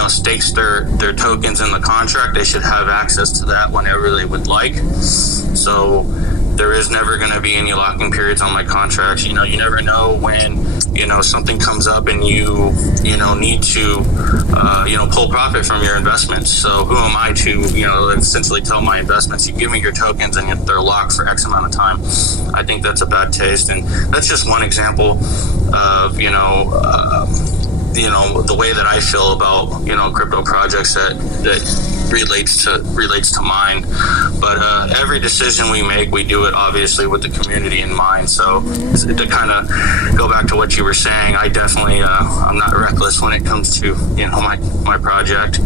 stakes their tokens in the contract, they should have access to that whenever they would like. So there is never going to be any locking periods on my contracts. You never know when, something comes up and you need to, pull profit from your investments. So who am I to, essentially tell my investments, you give me your tokens and they're locked for X amount of time. I think that's a bad taste. And that's just one example of, the way that I feel about, crypto projects that relates to mine. But every decision we make, we do it obviously with the community in mind. So to kind of go back to what you were saying, I definitely I'm not reckless when it comes to my project.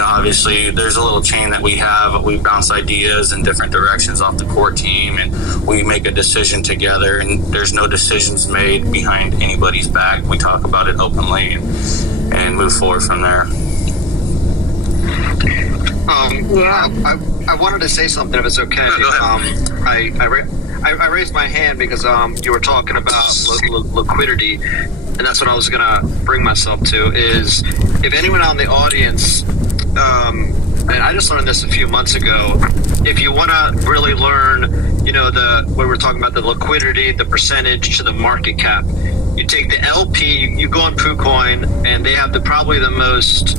Obviously there's a little chain that we have. We bounce ideas in different directions off the core team, and we make a decision together. And there's no decisions made behind anybody's back. We talk about it openly and move forward from there. I wanted to say something if it's okay. Go ahead. I raised my hand because you were talking about liquidity, and that's what I was going to bring myself to. Is if anyone out in the audience, and I just learned this a few months ago, if you want to really learn, what we're talking about, the liquidity, the percentage to the market cap, you take the LP, you go on PooCoin, and they have probably the most,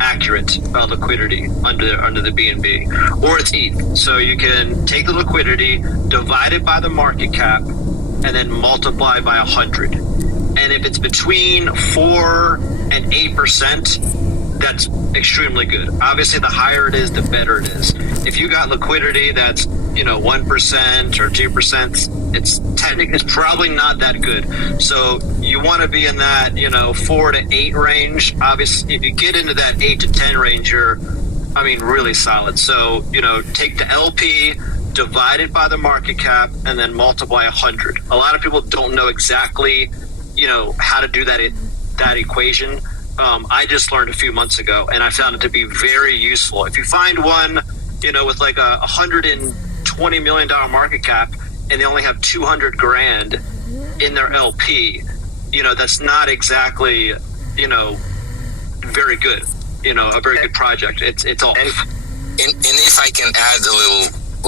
accurate liquidity under the BNB, or it's ETH. So you can take the liquidity, divide it by the market cap, and then multiply by 100. And if it's between 4 and 8%, that's extremely good. Obviously, the higher it is, the better it is. If you got liquidity that's 1% or 2%, it's probably not that good. So you want to be in that 4 to 8 range. Obviously, if you get into that 8 to 10 range, you're really solid. So take the LP, divide it by the market cap, and then multiply 100. A lot of people don't know exactly how to do that equation. I just learned a few months ago, and I found it to be very useful. If you find one, with like a $120 million market cap, and they only have 200 grand in their LP, that's not exactly, very good. A very good project. It's all. And if I can add a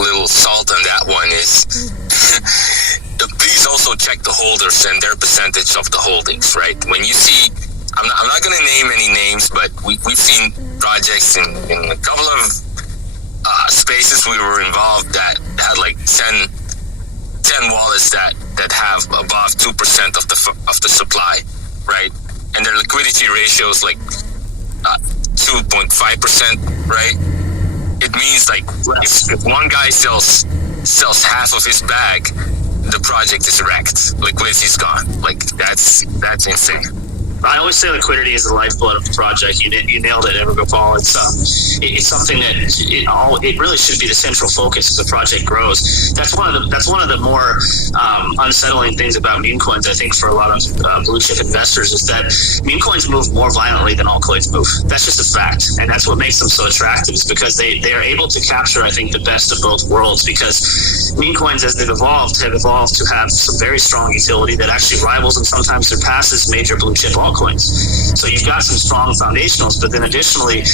little salt on that one is, please also check the holders and their percentage of the holdings, right? When you see I'm not going to name any names, but we've seen projects in a couple of spaces we were involved that had like 10 wallets that have above 2% of the supply, right? And their liquidity ratio is like 2.5%, right? It means like if one guy sells half of his bag, the project is wrecked. Liquidity's gone. Like that's insane. I always say liquidity is the lifeblood of the project. You nailed it, Evergopal. It's something that it really should be the central focus as the project grows. That's one of the more unsettling things about meme coins. I think for a lot of blue chip investors is that meme coins move more violently than altcoins move. That's just a fact, and that's what makes them so attractive. Is because they are able to capture, I think, the best of both worlds. Because meme coins, as they've evolved, have evolved to have some very strong utility that actually rivals and sometimes surpasses major blue chip altcoins. So you've got some strong foundationals, but then additionally,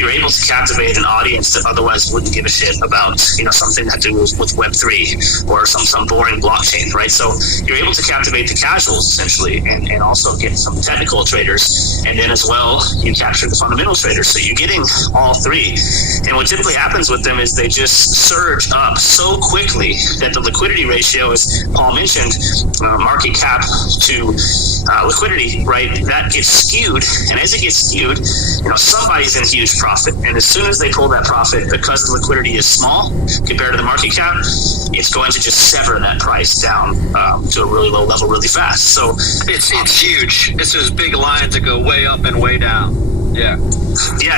you're able to captivate an audience that otherwise wouldn't give a shit about, something that to do with Web3 or some boring blockchain, right? So you're able to captivate the casuals essentially, and also get some technical traders, and then as well you capture the fundamental traders. So you're getting all three. And what typically happens with them is they just surge up so quickly that the liquidity ratio, as Paul mentioned, market cap to liquidity, right? That gets skewed, and as it gets skewed, somebody's in huge profit. And as soon as they pull that profit, because the liquidity is small compared to the market cap, it's going to just sever that price down to a really low level really fast. So it's huge. It's those big lines that go way up and way down. Yeah,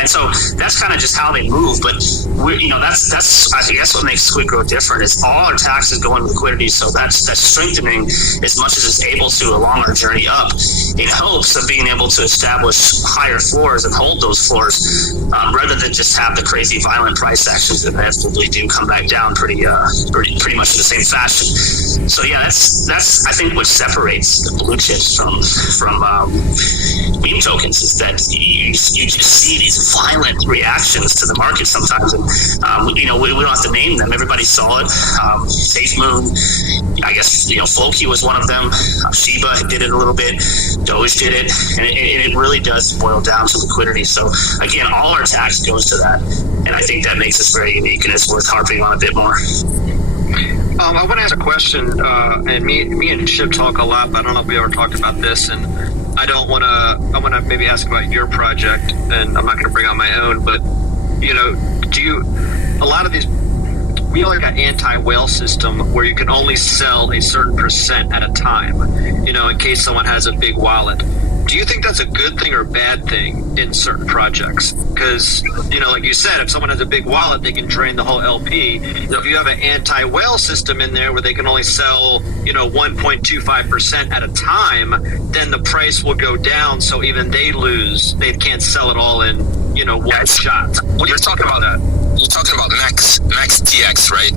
and so that's kind of just how they move. But that's I guess what makes SQUIDGROW different is all our taxes go into liquidity. So that's strengthening as much as it's able to along our journey up, in hopes of being able to establish higher floors and hold those floors, rather than just have the crazy violent price actions that inevitably do come back down pretty much in the same fashion. So yeah, that's I think what separates the blue chips from meme tokens is that you just see these violent reactions to the market sometimes, and we don't have to name them. Everybody saw it. SafeMoon, I guess Floki was one of them. Shiba did it a little bit. Doge did it, and it really does boil down to liquidity. So again, all our tax goes to that, and I think that makes us very unique, and it's worth harping on a bit more. I want to ask a question, and me and Chip talk a lot, but I don't know if we ever talked about this, and I want to maybe ask about your project, and I'm not going to bring out my own, but a lot of these, we only got anti-whale system where you can only sell a certain percent at a time, in case someone has a big wallet. Do you think that's a good thing or bad thing in certain projects? Because, like you said, if someone has a big wallet, they can drain the whole LP. If you have an anti-whale system in there where they can only sell, 1.25% at a time, then the price will go down. So even they lose. They can't sell it all in, one shot. What are you talking about that? You're talking about Max TX, right?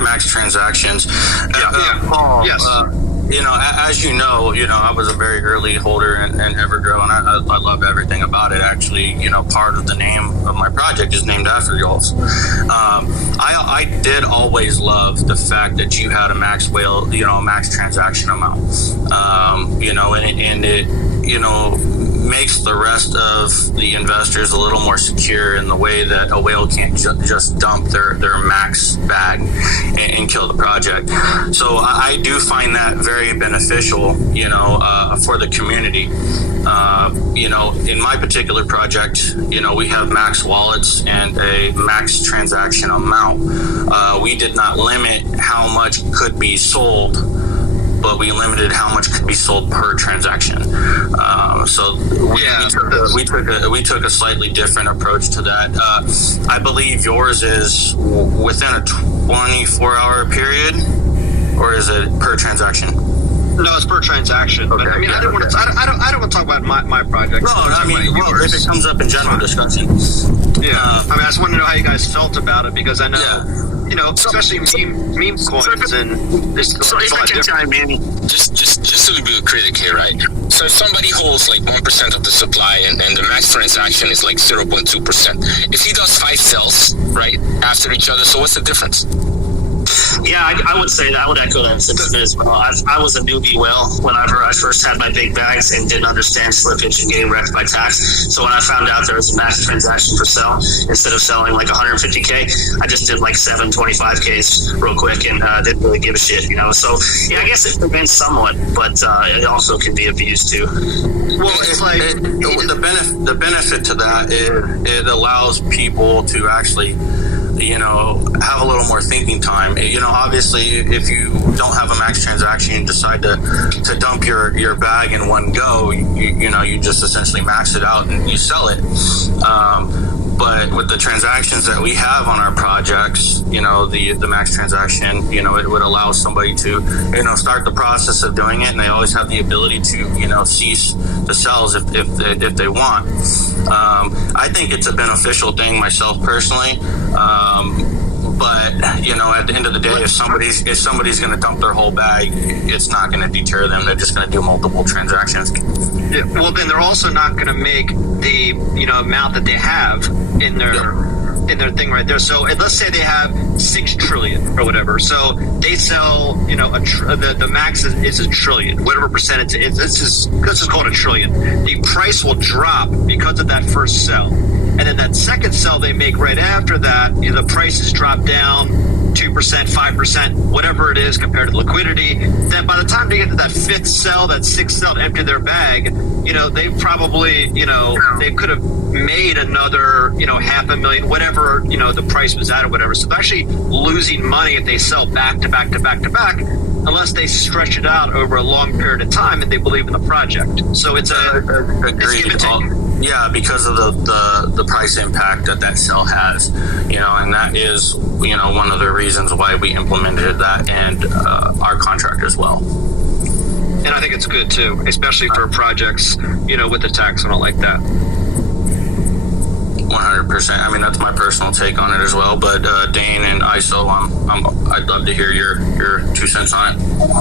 Max transactions. Paul, yes. As I was a very early holder in Evergrow, and I love everything about it. Actually, part of the name of my project is named after y'all's. I did always love the fact that you had a max whale, max transaction amount, and it makes the rest of the investors a little more secure in the way that a whale can't just dump their max bag and kill the project. So I do find that very beneficial, for the community. In my particular project, we have max wallets and a max transaction amount. We did not limit how much could be sold, but we limited how much could be sold per transaction. So we took a slightly different approach to that. I believe yours is within a 24-hour period, or is it per transaction? No, it's per transaction. But I don't want to. I don't want to talk about my project. No, if it comes up in general discussion. Yeah, I just want to know how you guys felt about it, because I know, especially meme coins, and it's so if I can chime in, just to be a critic here, right? So if somebody holds like 1% of the supply, and the max transaction is like 0.2%, if he does 5 sells right after each other, so what's the difference? Yeah, I would say that. I would echo that sentiment as well. I was a newbie whenever I first had my big bags and didn't understand slippage and getting wrecked by tax. So when I found out there was a max transaction for sell, instead of selling like 150K, I just did like 725Ks real quick and didn't really give a shit, you know. So yeah, I guess it prevents somewhat, but it also can be abused too. Well, it's like the benefit to that is it allows people to actually, you know, have a little more thinking time. You know, obviously, if you don't have a max transaction, you decide to dump your bag in one go, you know, you just essentially max it out and you sell it. But with the transactions that we have on our projects, you know, the max transaction, you know, it would allow somebody to, you know, start the process of doing it, and they always have the ability to, you know, cease the sales if they want. I think it's a beneficial thing myself personally. But you know, at the end of the day, if somebody's going to dump their whole bag, it's not going to deter them. They're just going to do multiple transactions. Yeah, well, then they're also not going to make the, you know, amount that they have in their thing right there. So let's say they have 6 trillion or whatever. So they sell, you know, the max is $1 trillion, whatever percentage. Let's just call it $1 trillion. The price will drop because of that first sell. And then that second sell they make right after that, you know, the prices drop down 2%, 5%, whatever it is compared to liquidity. Then by the time they get to that 5th sell, that 6th sell to empty their bag, you know, they probably, you know, they could have made another, you know, $500,000, whatever, you know, the price was at or whatever. So they're actually losing money if they sell back to back to back to back, unless they stretch it out over a long period of time and they believe in the project. So it's agreed. Yeah, because of the price impact that sell has, you know, and that is, you know, one of the reasons why we implemented that and our contract as well. And I think it's good too, especially for projects, you know, with the tax and all like that. 100%. I mean, that's my personal take on it as well. But Dane and ISO, I'd love to hear your 2 cents on it.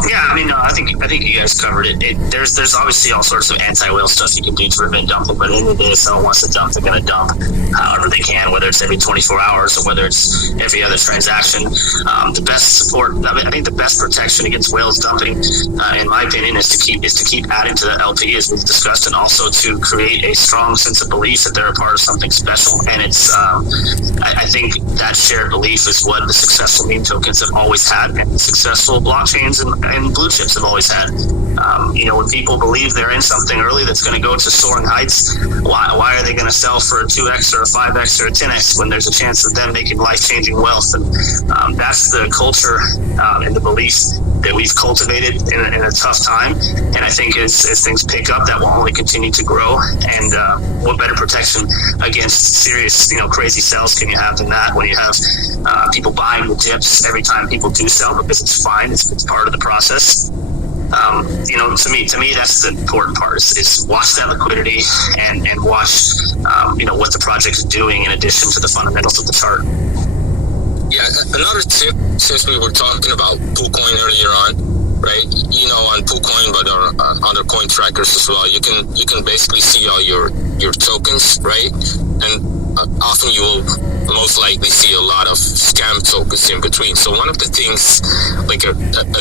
Yeah, I mean, I think you guys covered it. There's obviously all sorts of anti-whale stuff you can do to prevent dumping, but at the end of the day, if someone wants to dump, they're going to dump however they can, whether it's every 24 hours or whether it's every other transaction. The best support, I think the best protection against whales dumping, in my opinion, is to keep adding to that LP, as we've discussed, and also to create a strong sense of belief that they're a part of something special. And it's, I think that shared belief is what the successful meme tokens have always had, and successful blockchains and blue chips have always had. You know, when people believe they're in something early that's going to go to soaring heights, why are they going to sell for a 2x or a 5x or a 10x when there's a chance of them making life-changing wealth? And that's the culture and the belief that we've cultivated in a tough time. And I think as things pick up, that will only continue to grow. And what better protection against serious, you know, crazy sells can you have than that, when you have people buying the dips every time people do sell, because it's fine, it's part of the process. You know, to me, that's the important part, is watch that liquidity and watch, you know, what the project is doing in addition to the fundamentals of the chart. Yeah, another tip, since we were talking about PooCoin earlier on, right? You know, on PooCoin, but on other coin trackers as well, you can basically see all your tokens, right? And often you will most likely see a lot of scam tokens in between. So one of the things, like a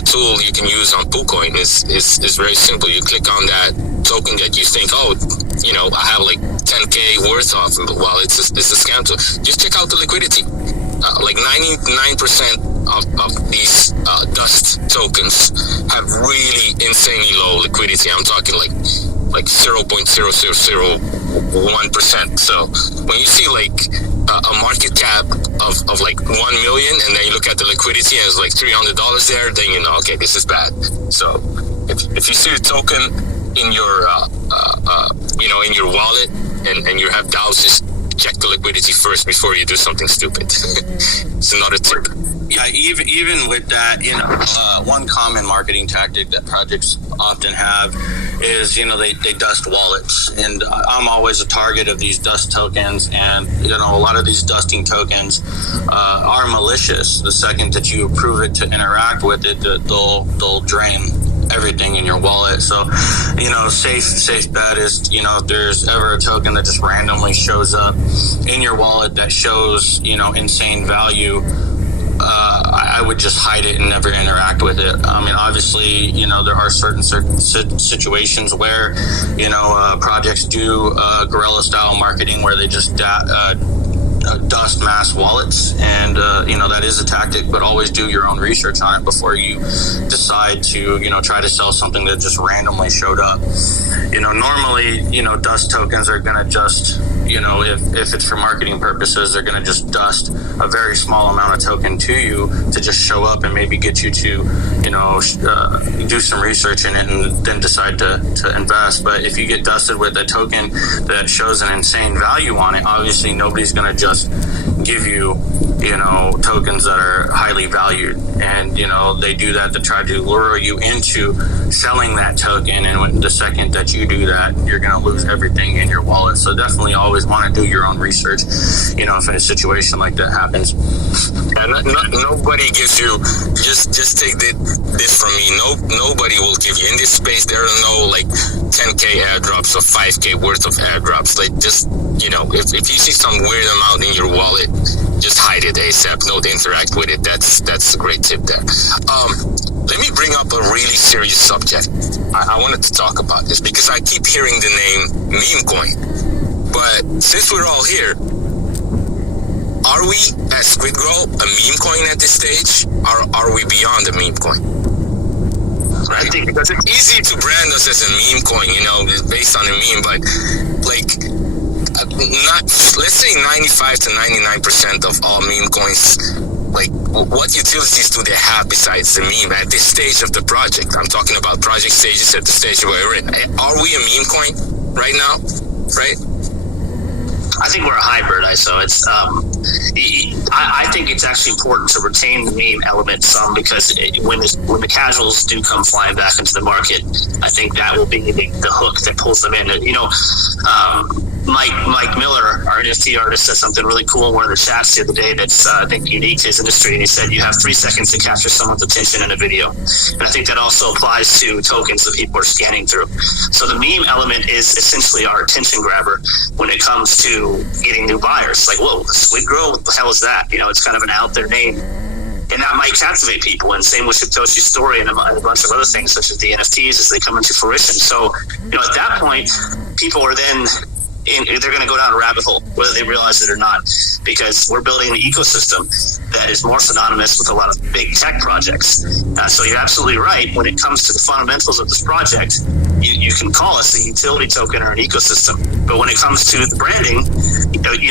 tool you can use on PooCoin is very simple. You click on that token that you think, oh, you know, I have like 10K worth of, well, it's a scam tool. Just check out the liquidity. Like 99% of these dust tokens have really insanely low liquidity. I'm talking like 0.0001%. So when you see like a market cap of like 1 million, and then you look at the liquidity and it's like $300 there, then you know, okay, this is bad. So if you see a token in your you know, in your wallet and you have doubts, just check the liquidity first before you do something stupid. It's another tip. Yeah, even with that, you know, one common marketing tactic that projects often have is, you know, they dust wallets, and I'm always a target of these dust tokens. And you know, a lot of these dusting tokens are malicious. The second that you approve it to interact with it, they'll drain everything in your wallet. So, you know, safe bet is, you know, if there's ever a token that just randomly shows up in your wallet that shows, you know, insane value, I would just hide it and never interact with it. I mean, obviously, there are certain situations where, projects do guerrilla style marketing where they just dust mass wallets, and that is a tactic, but always do your own research on it before you decide to try to sell something that just randomly showed up. Normally dust tokens are going to just if it's for marketing purposes, they're going to just dust a very small amount of token to you to just show up and maybe get you to do some research in it and then decide to invest. But if you get dusted with a token that shows an insane value on it, obviously nobody's going to just give you tokens that are highly valued, and they do that to try to lure you into selling that token, and when the second that you do that, you're going to lose everything in your wallet. So definitely always want to do your own research if in a situation like that happens. Nobody gives you just take this from me. Nobody will give you in this space. There are no like 10k airdrops or 5k worth of airdrops. Like just if you see some weird amount in your wallet, just hide it ASAP. Don't interact with it. That's a great tip there. Let me bring up a really serious subject. I wanted to talk about this because I keep hearing the name meme coin. But since we're all here, are we at SQUIDGROW a meme coin at this stage? Or are we beyond a meme coin? Right? Because it's easy to brand us as a meme coin, based on a meme, but let's say 95 to 99% of all meme coins, like what utilities do they have besides the meme at this stage of the project? I'm talking about project stages at the stage where we're in. Are we a meme coin right now? Right? I think we're a hybrid, so it's I think it's actually important to retain the meme element some, because when the casuals do come flying back into the market, I think that will be the hook that pulls them in. Mike Miller, our NFT artist, said something really cool in one of the chats the other day that's I think unique to his industry, and he said you have 3 seconds to capture someone's attention in a video, and I think that also applies to tokens that people are scanning through. So the meme element is essentially our attention grabber when it comes to getting new buyers. Like, whoa, SQUIDGROW, what the hell is that? It's kind of an out there name, and that might captivate people. And same with Satoshi's story and a bunch of other things such as the NFTs as they come into fruition. So at that point, people are then they're going to go down a rabbit hole, whether they realize it or not, because we're building an ecosystem that is more synonymous with a lot of big tech projects. So you're absolutely right. When it comes to the fundamentals of this project, you can call us a utility token or an ecosystem. But when it comes to the branding,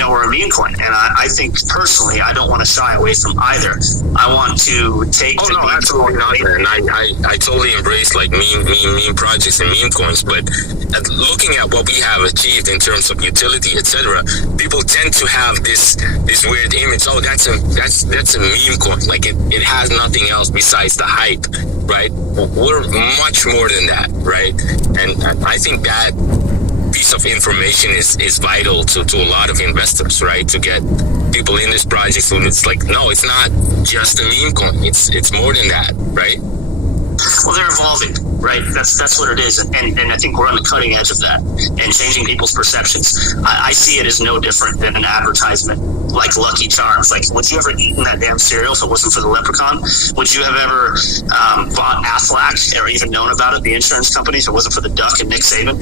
we're a meme coin. And I think personally, I don't want to shy away from either. I want to take absolutely not. And I totally embrace like meme projects and meme coins. But looking at what we have achieved in terms of utility, etc., people tend to have this weird image. Oh, that's a meme coin. Like it has nothing else besides the hype, right? We're much more than that, right? And I think that piece of information is vital to a lot of investors, right? To get people in this project. So it's like, no, it's not just a meme coin. It's more than that, right? Well, they're evolving, right? That's what it is, and I think we're on the cutting edge of that and changing people's perceptions. I see it as no different than an advertisement like Lucky Charms. Like, would you ever eaten that damn cereal if it wasn't for the leprechaun? Would you have ever bought Aflac or even known about it, the insurance company, if it wasn't for the duck and Nick Saban?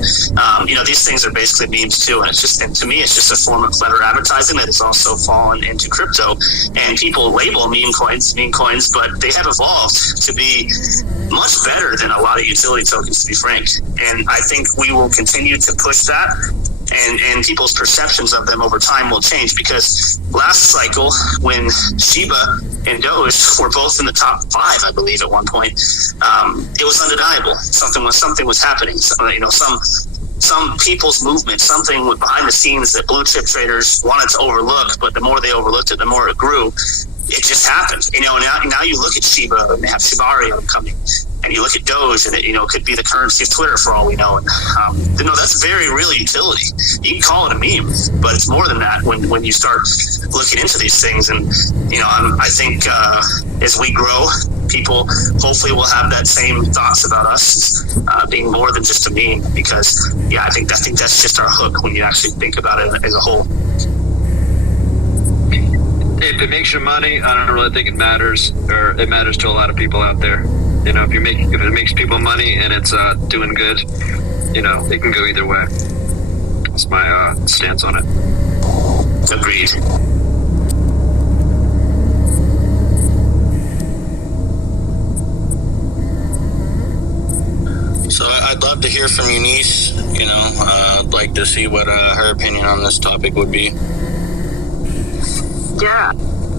These things are basically memes too, and to me, it's just a form of clever advertising that has also fallen into crypto. And people label meme coins, but they have evolved to be much better than a lot of utility tokens, to be frank. And I think we will continue to push that, and people's perceptions of them over time will change, because last cycle, when Shiba and Doge were both in the top 5, I believe, at one point, it was undeniable. Something was happening. Some people's movement, something behind the scenes that blue chip traders wanted to overlook, but the more they overlooked it, the more it grew. It just happened. Now you look at Shiba and they have Shibari coming, and you look at Doge and it could be the currency of Twitter for all we know. And that's very real utility. You can call it a meme, but it's more than that when you start looking into these things. And I think as we grow, people hopefully will have that same thoughts about us being more than just a meme, because I think that's just our hook when you actually think about it as a whole. if it makes you money, I don't really think it matters, or it matters to a lot of people out there. You know, if it makes people money and it's doing good, you know, it can go either way. That's my stance on it. Agreed. So I'd love to hear from Eunice. You know, I'd like to see what her opinion on this topic would be. Yeah,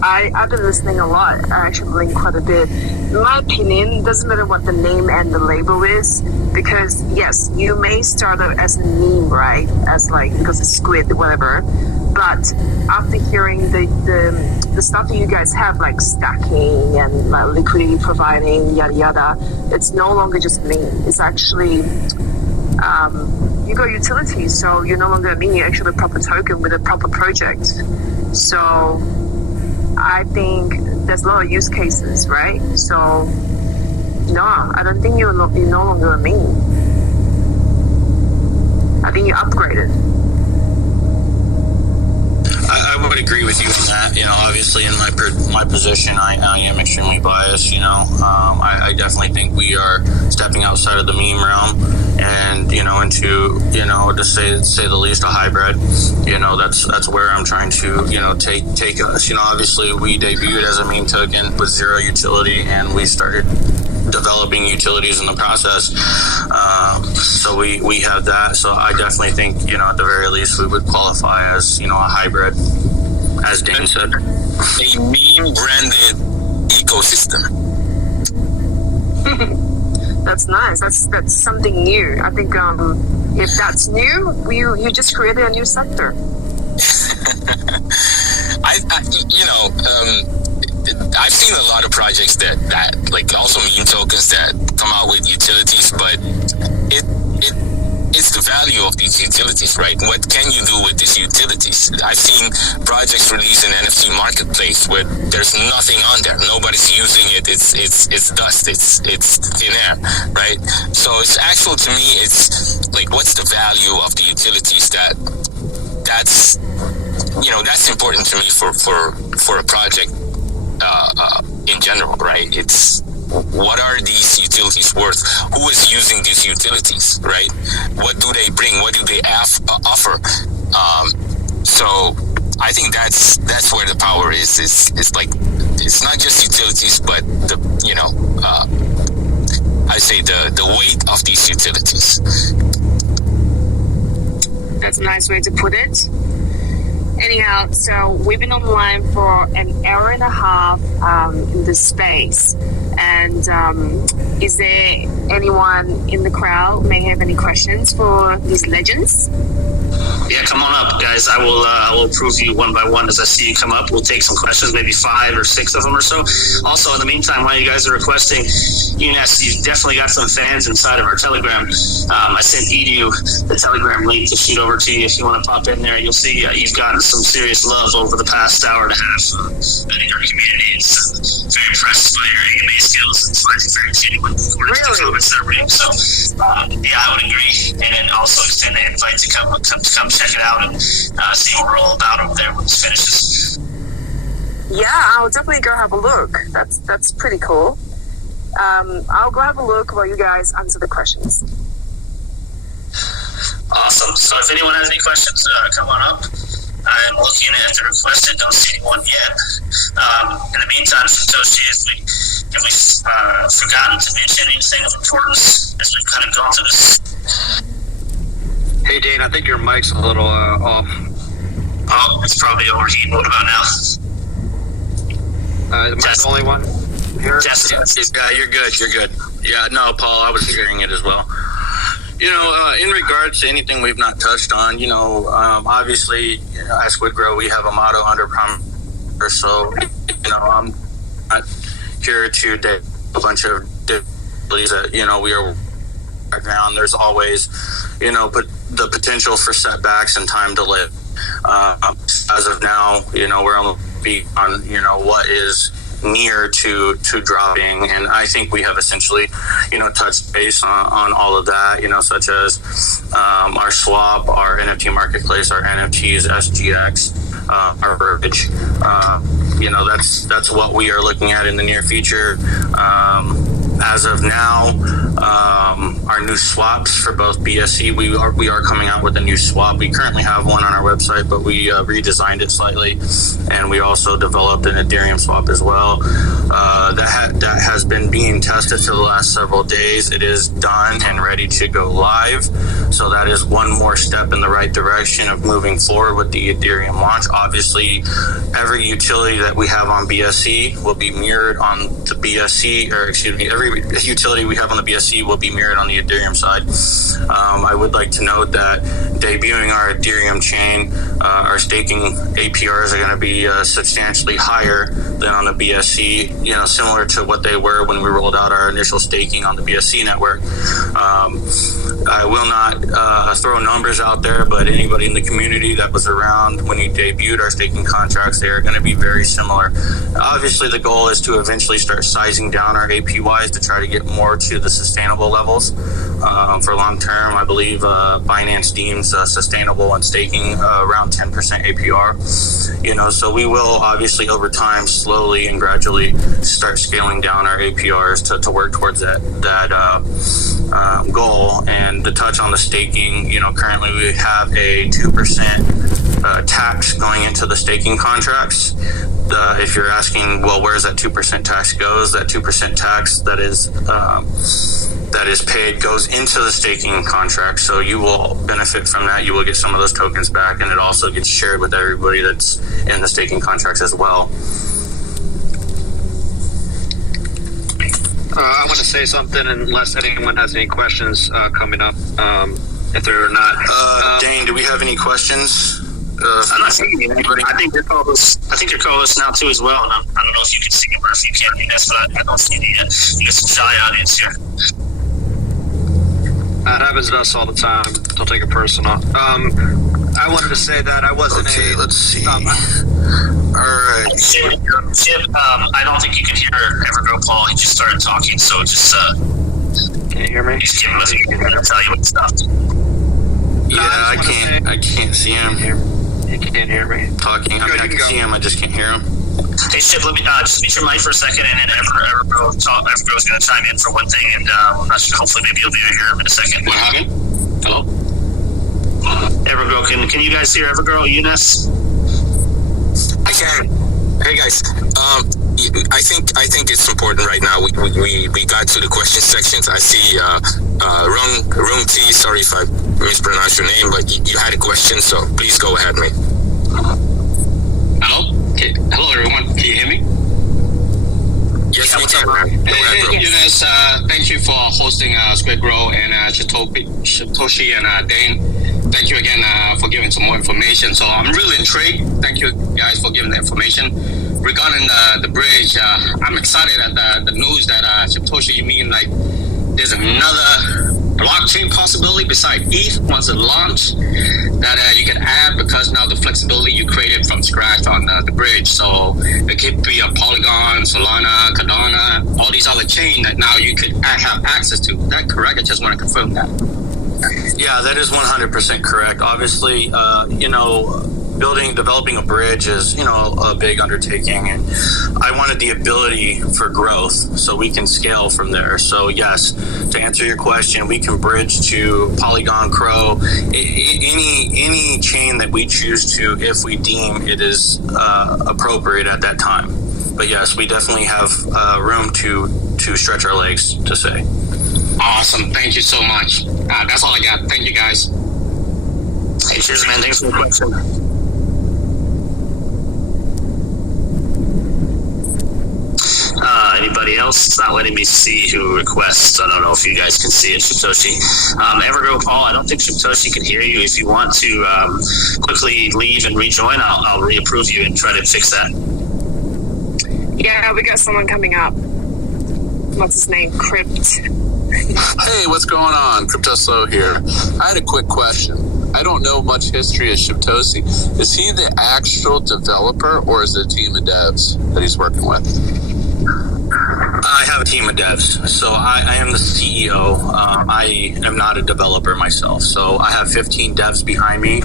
I've been listening a lot. I actually link quite a bit. In my opinion, doesn't matter what the name and the label is, because yes, you may start out as a meme, right? As like, because it's squid, whatever. But after hearing the stuff that you guys have, like stacking and like liquidity providing, yada yada, it's no longer just meme. It's actually you got utilities, so you're no longer a meme. You're actually a proper token with a proper project. So I think there's a lot of use cases, right? So no, I don't think you're no longer a meme. I think you upgraded. I would agree with you on that. You know, obviously in my position, I am extremely biased. You know, I definitely think we are stepping outside of the meme realm, and you know, into, you know, to say the least, a hybrid. You know, that's where I'm trying to, you know, take us. You know, obviously we debuted as a meme token with zero utility, and we started developing utilities in the process. So we have that. So I definitely think, you know, at the very least we would qualify as, you know, a hybrid, as Dane said. A meme branded ecosystem. That's nice. That's something new. I think if that's new, you just created a new sector. I've seen a lot of projects that like also meme tokens that come out with utilities, but it's the value of these utilities, right? What can you do with these utilities? I've seen projects release an NFT marketplace where there's nothing on there. Nobody's using it. It's dust. It's thin air, right? So it's actual to me. It's like, what's the value of the utilities that's important to me for a project in general, right? It's what are these utilities worth? Who is using these utilities, right? What do they bring? What do they offer? So I think that's where the power is. It's like, it's not just utilities, but I say the weight of these utilities. That's a nice way to put it. Anyhow, so we've been online for an hour and a half in this space. And is there anyone in the crowd may have any questions for these legends? Yeah, come on up, guys. I will approve you one by one as I see you come up. We'll take some questions, maybe 5 or 6 of them or so. Also, in the meantime, while you guys are requesting, Eunice, you've definitely got some fans inside of our Telegram. I sent Edu the Telegram link to shoot over to you if you want to pop in there. You'll see you've gotten some serious love over the past hour and a half in our community. It's very impressed by your AMA skills and finding very genuine according to the comments that are reading. So, yeah, I would agree. And then also extend the invite to come check it out and see what we're all about over there when this finishes. Yeah, I'll definitely go have a look. That's pretty cool. I'll go have a look while you guys answer the questions. Awesome. So if anyone has any questions, come on up. I'm looking at the requested. Don't see anyone yet. In the meantime, Satoshi, have we forgotten to mention anything of importance as we've kind of gone through this? Hey, Dane, I think your mic's a little off. Oh, it's probably overheating. What about now? Am I the only one here? Yeah, you're good. Yeah, no, Paul, I was hearing it as well. You know, in regards to anything we've not touched on, you know, obviously, you know, at SQUIDGROW, we have a motto under promise. So, you know, I'm not here to date a bunch of difficulties that, you know, we are background. There's always, you know, but the potential for setbacks and time to live. As of now, you know, we're only on, you know, what is near to dropping. And I think we have essentially, touched base on all of that, such as our swap, our NFT marketplace, our NFTs, SGX, our verbiage. That's what we are looking at in the near future. As of now, our new swaps for both BSC, we are coming out with a new swap. We currently have one on our website, but we redesigned it slightly, and we also developed an Ethereum swap as well. That has been being tested for the last several days. It is done and ready to go live. So that is one more step in the right direction of moving forward with the Ethereum launch. Obviously, every utility that we have on BSC will be mirrored on the BSC, or excuse me, every utility we have on the BSC will be mirrored on the Ethereum side. I would like to note that debuting our Ethereum chain, our staking APRs are going to be substantially higher than on the BSC, similar to what they were when we rolled out our initial staking on the BSC network. I will not throw numbers out there, but anybody in the community that was around when we debuted our staking contracts, they are going to be very similar. Obviously, the goal is to eventually start sizing down our APYs to try to get more to the sustainable levels. For long term, I believe Binance deems sustainable and staking around 10% APR. So we will obviously over time slowly and gradually start scaling down our APRs to work towards that goal. And to touch on the staking, currently we have a 2% tax going into the staking contracts. If you're asking, well, where's that 2% tax goes? That 2% tax that is paid goes into the staking contract. So you will benefit from that. You will get some of those tokens back, and it also gets shared with everybody that's in the staking contracts as well. I want to say something unless anyone has any questions coming up. If there are not, Dane, do we have any questions? I'm not seeing anybody. I think your co-host now too as well. And I don't know if you can see him or if you can, Eunice, but I don't see any yet. You got some shy audience here. That happens to us all the time. Don't take it personal. I wanted to say that I wasn't let's see. All right. Chip, I don't think you can hear Evergrow Paul. He just started talking, so just can you hear me? Just give him a second to tell you what stuff. Yeah, I can't see him. You can't hear me talking. I can see him. I just can't hear him. Hey, Chip, let me just mute your mic for a second, and then Evergrow's going to chime in for one thing, and I'm not sure, hopefully maybe you'll be able to hear him in a second. What happened? Hello? Evergrow, can you guys hear Evergrow, Eunice? I can. Hey guys, I think it's important right now. We got to the question sections. I see Rung T. Sorry if I mispronounced your name, but you had a question, so please go ahead, mate. Hello? Okay. Hello, everyone. Can you hear me? Yes, we can. Go ahead, bro. Eunice, thank you for hosting SQUIDGROW, and Satoshi and Dane. Thank you again for giving some more information. So I'm really intrigued. Thank you guys for giving the information. Regarding the bridge, I'm excited at the news that Satoshi, you mean like there's another blockchain possibility beside ETH once it launched that you can add, because now the flexibility you created from scratch on the bridge. So it could be a Polygon, Solana, Cardano, all these other chains that now you could have access to. Is that correct? I just want to confirm that. Yeah, that is 100% correct. Obviously, developing a bridge is, a big undertaking, and I wanted the ability for growth so we can scale from there. So yes, to answer your question, we can bridge to Polygon, Crow, any chain that we choose to, if we deem it is appropriate at that time. But yes, we definitely have room to stretch our legs, to say. Awesome. Thank you so much. That's all I got. Thank you, guys. Hey, cheers, man. Thanks for the question. Anybody else? It's not letting me see who requests. I don't know if you guys can see it, Satoshi. Evergrow Paul, I don't think Satoshi can hear you. If you want to quickly leave and rejoin, I'll reapprove you and try to fix that. Yeah, we got someone coming up. What's his name? Crypt. Hey, what's going on? Cryptoso here. I had a quick question. I don't know much history of Satoshi. Is he the actual developer, or is it a team of devs that he's working with? have a team of devs. So I am the CEO. I am not a developer myself. So I have 15 devs behind me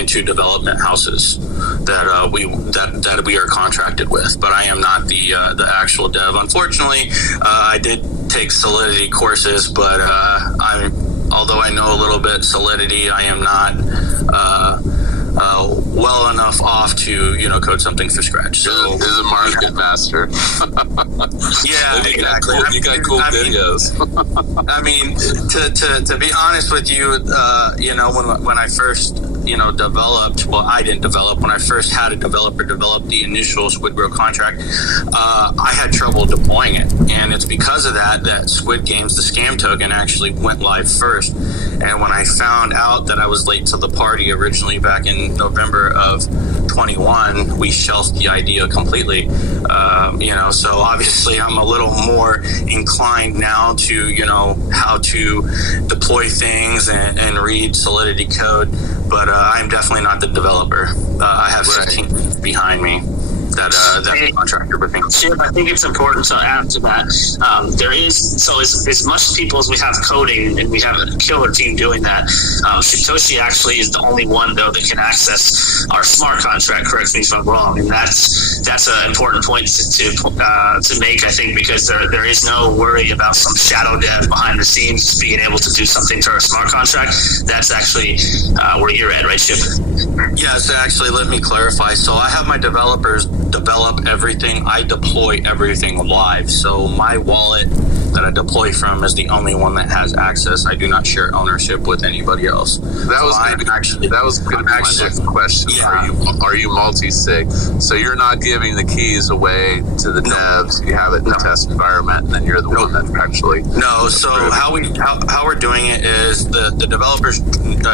in 2 development houses that we are contracted with. But I am not the actual dev. Unfortunately, I did take Solidity courses, but although I know a little bit Solidity, I am not well enough off to code something from scratch. So is a market master. Yeah, exactly. You got cool videos. I mean, to be honest with you, when I first developed, well, I didn't develop. When I first had a developer develop the initial SQUIDGROW contract, I had trouble deploying it, and it's because of that Squid Games, the scam token, actually went live first. And when I found out that I was late to the party originally back in November of 21, we shelved the idea completely. So obviously I'm a little more inclined now to, how to deploy things and read Solidity code, but I'm definitely not the developer. I have 15 behind me that contractor with me. Chip, I think it's important to add to that. There is, so as much people as we have coding, and we have a killer team doing that, Satoshi actually is the only one, though, that can access our smart contract. Correct me if I'm wrong. And that's an important point to make, I think, because there is no worry about some shadow dev behind the scenes being able to do something to our smart contract. That's actually where you're at, right, Chip? Yeah, so actually, let me clarify. So I have my developers develop everything. I deploy everything live. So my wallet that I deploy from is the only one that has access. I do not share ownership with anybody else. That was going to be my next question. Yeah. Are you multi-sig? So you're not giving the keys away to the devs. You have it in the test environment, and then you're the one that actually. No. So how we're doing it is the developers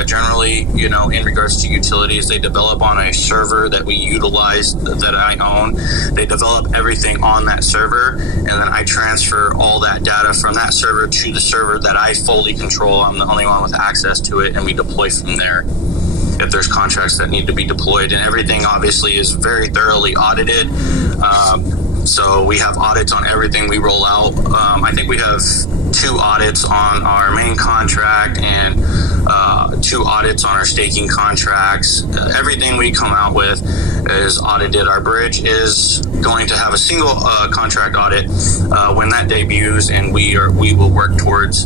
generally, in regards to utilities, they develop on a server that we utilize that I own. They develop everything on that server, and then I transfer all that data from that server to the server that I fully control. I'm the only one with access to it, and we deploy from there if there's contracts that need to be deployed. And everything obviously is very thoroughly audited. So we have audits on everything we roll out. I think we have 2 audits on our main contract and 2 audits on our staking contracts. Everything we come out with is audited. Our bridge is going to have a single contract audit when that debuts, and we will work towards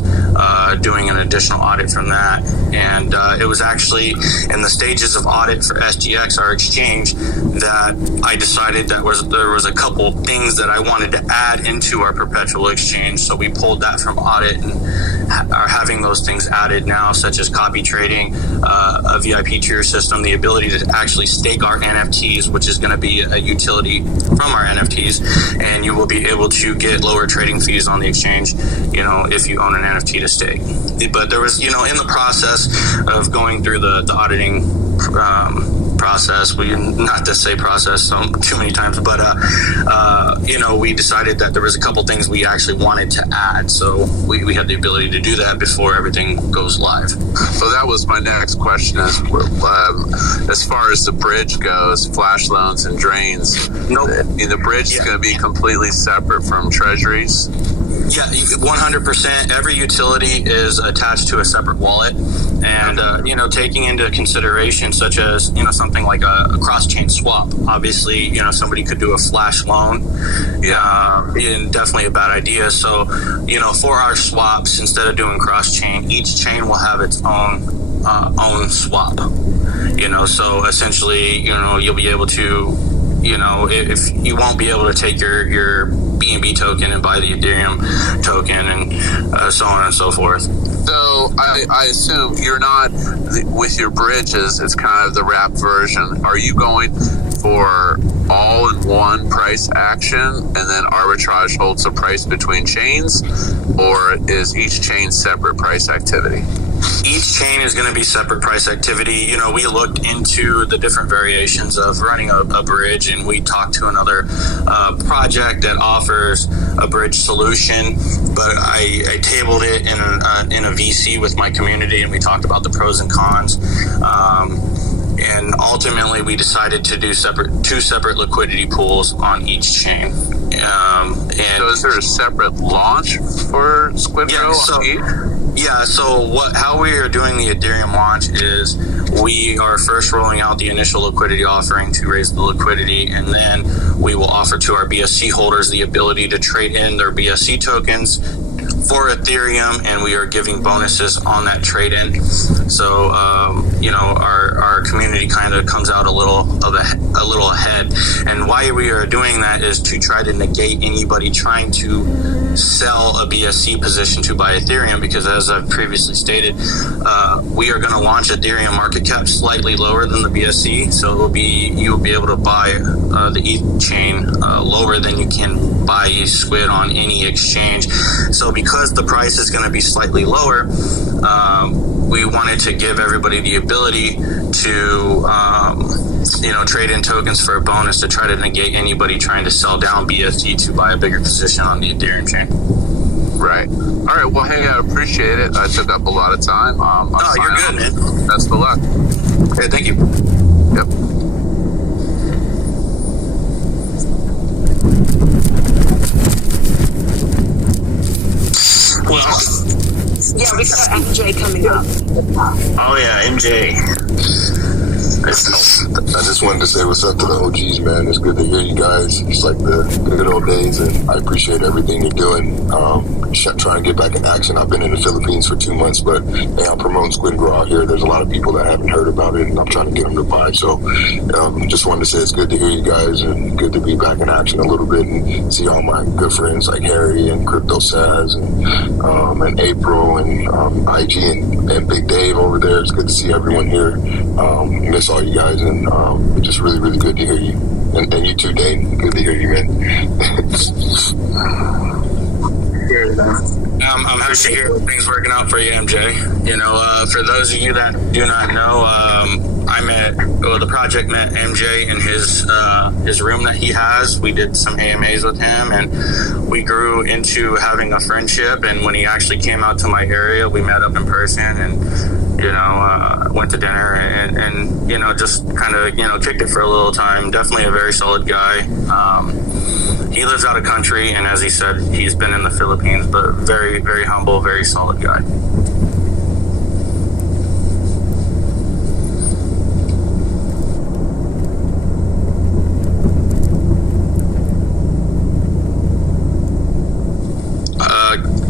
doing an additional audit from that. And it was actually in the stages of audit for SGX, our exchange, that I decided there was a couple things that I wanted to add into our perpetual exchange. So we pulled that from audit and are having those things added now, such as copy trading, a VIP tier system, the ability to actually stake our NFTs, which is going to be a utility from our NFTs, and you will be able to get lower trading fees on the exchange, if you own an NFT to stake. But there was, in the process of going through the auditing process, not to say process too many times, but we decided that there was a couple things we actually wanted to add, so we had the ability to do that before everything goes live. So that was my next question, as far as the bridge goes, flash loans and drains. Nope. The bridge is going to be completely separate from treasuries. Yeah, 100%. Every utility is attached to a separate wallet, and taking into consideration, such as something like a cross-chain swap. Obviously, somebody could do a flash loan. And definitely a bad idea. So, for our swaps, instead of doing cross-chain, each chain will have its own swap. So essentially, you'll be able to, if you won't be able to take your BNB token and buy the Ethereum token, and so on and so forth. So I assume you're not, with your bridges, it's kind of the wrap version. Are you going for all-in-one price action, and then arbitrage holds the price between chains, or is each chain separate price activity? Each chain is going to be separate price activity. We looked into the different variations of running a bridge, and we talked to another project that offers a bridge solution, but I tabled it in a VC with my community, and we talked about the pros and cons. And ultimately, we decided to do 2 separate liquidity pools on each chain. And so is there a separate launch for SQUIDGROW? How we are doing the Ethereum launch is we are first rolling out the initial liquidity offering to raise the liquidity, and then we will offer to our BSC holders the ability to trade in their BSC tokens for Ethereum, and we are giving bonuses on that trade-in. So, our community kind of comes out a little ahead. And why we are doing that is to try to negate anybody trying to sell a BSC position to buy Ethereum, because as I've previously stated, we are going to launch Ethereum market cap slightly lower than the BSC. So you'll be able to buy the ETH chain lower than you can buy Squid on any exchange. So because the price is going to be slightly lower, we wanted to give everybody the ability to trade in tokens for a bonus to try to negate anybody trying to sell down BSC to buy a bigger position on the Ethereum chain. Right. All right. Well, hey, I appreciate it. I took up a lot of time. You're good, man. Best of luck. Okay, thank you. Yep. Well, Yeah, we got MJ coming up. oh yeah, MJ. I just wanted to say what's up to the OGs, man. It's good to hear you guys. It's like the good old days, and I appreciate everything you're doing. Trying to get back in action. I've been in the Philippines for 2 months, but hey, I'm promoting SQUIDGROW out here. There's a lot of people that haven't heard about it, and I'm trying to get them to buy. So just wanted to say it's good to hear you guys, and good to be back in action a little bit and see all my good friends like Harry and Crypto Saz and April and IG and Big Dave over there. It's good to see everyone here. Miss all you guys, and just really, really good to hear you. And you too, Dane. Good to hear you, man. I'm happy to hear things working out for you, MJ. For those of you that do not know, the project met MJ in his room that he has. We did some AMAs with him, and we grew into having a friendship. And when he actually came out to my area, we met up in person and went to dinner and just kind of kicked it for a little time. Definitely a very solid guy. He lives out of country, and as he said, he's been in the Philippines, but very, very humble, very solid guy.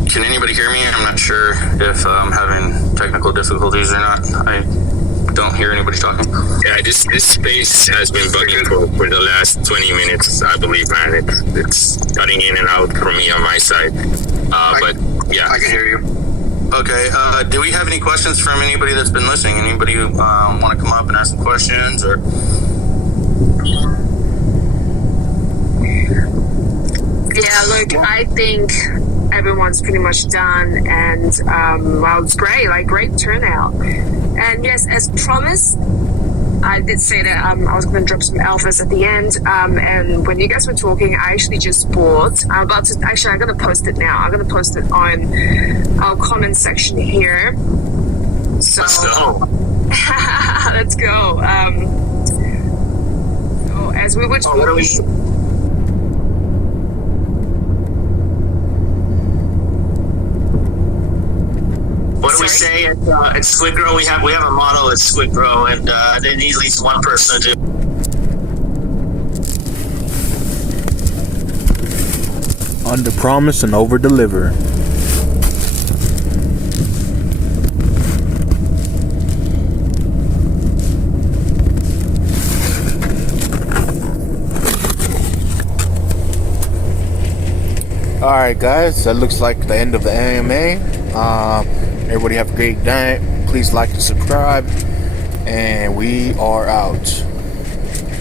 Can anybody hear me? I'm not sure if I'm having technical difficulties or not. I don't hear anybody talking. Yeah, this space has been bugging for the last 20 minutes, I believe, man. It's cutting in and out for me on my side. But yeah, I can hear you. Okay. Do we have any questions from anybody that's been listening? Anybody want to come up and ask some questions or? Yeah, look, I think everyone's pretty much done, and it's great, great turnout. And yes, as promised, I did say that I was going to drop some alphas at the end, and when you guys were talking, I actually just bought. I'm going to post it now. I'm going to post it on our comment section here. So let's go. Let's go. So as we were talking. What do we say at SQUIDGROW? We have a motto at SQUIDGROW, and they need at least one person to do. Under promise and over deliver. Alright guys, that looks like the end of the AMA. Everybody have a great night. Please like and subscribe. And we are out.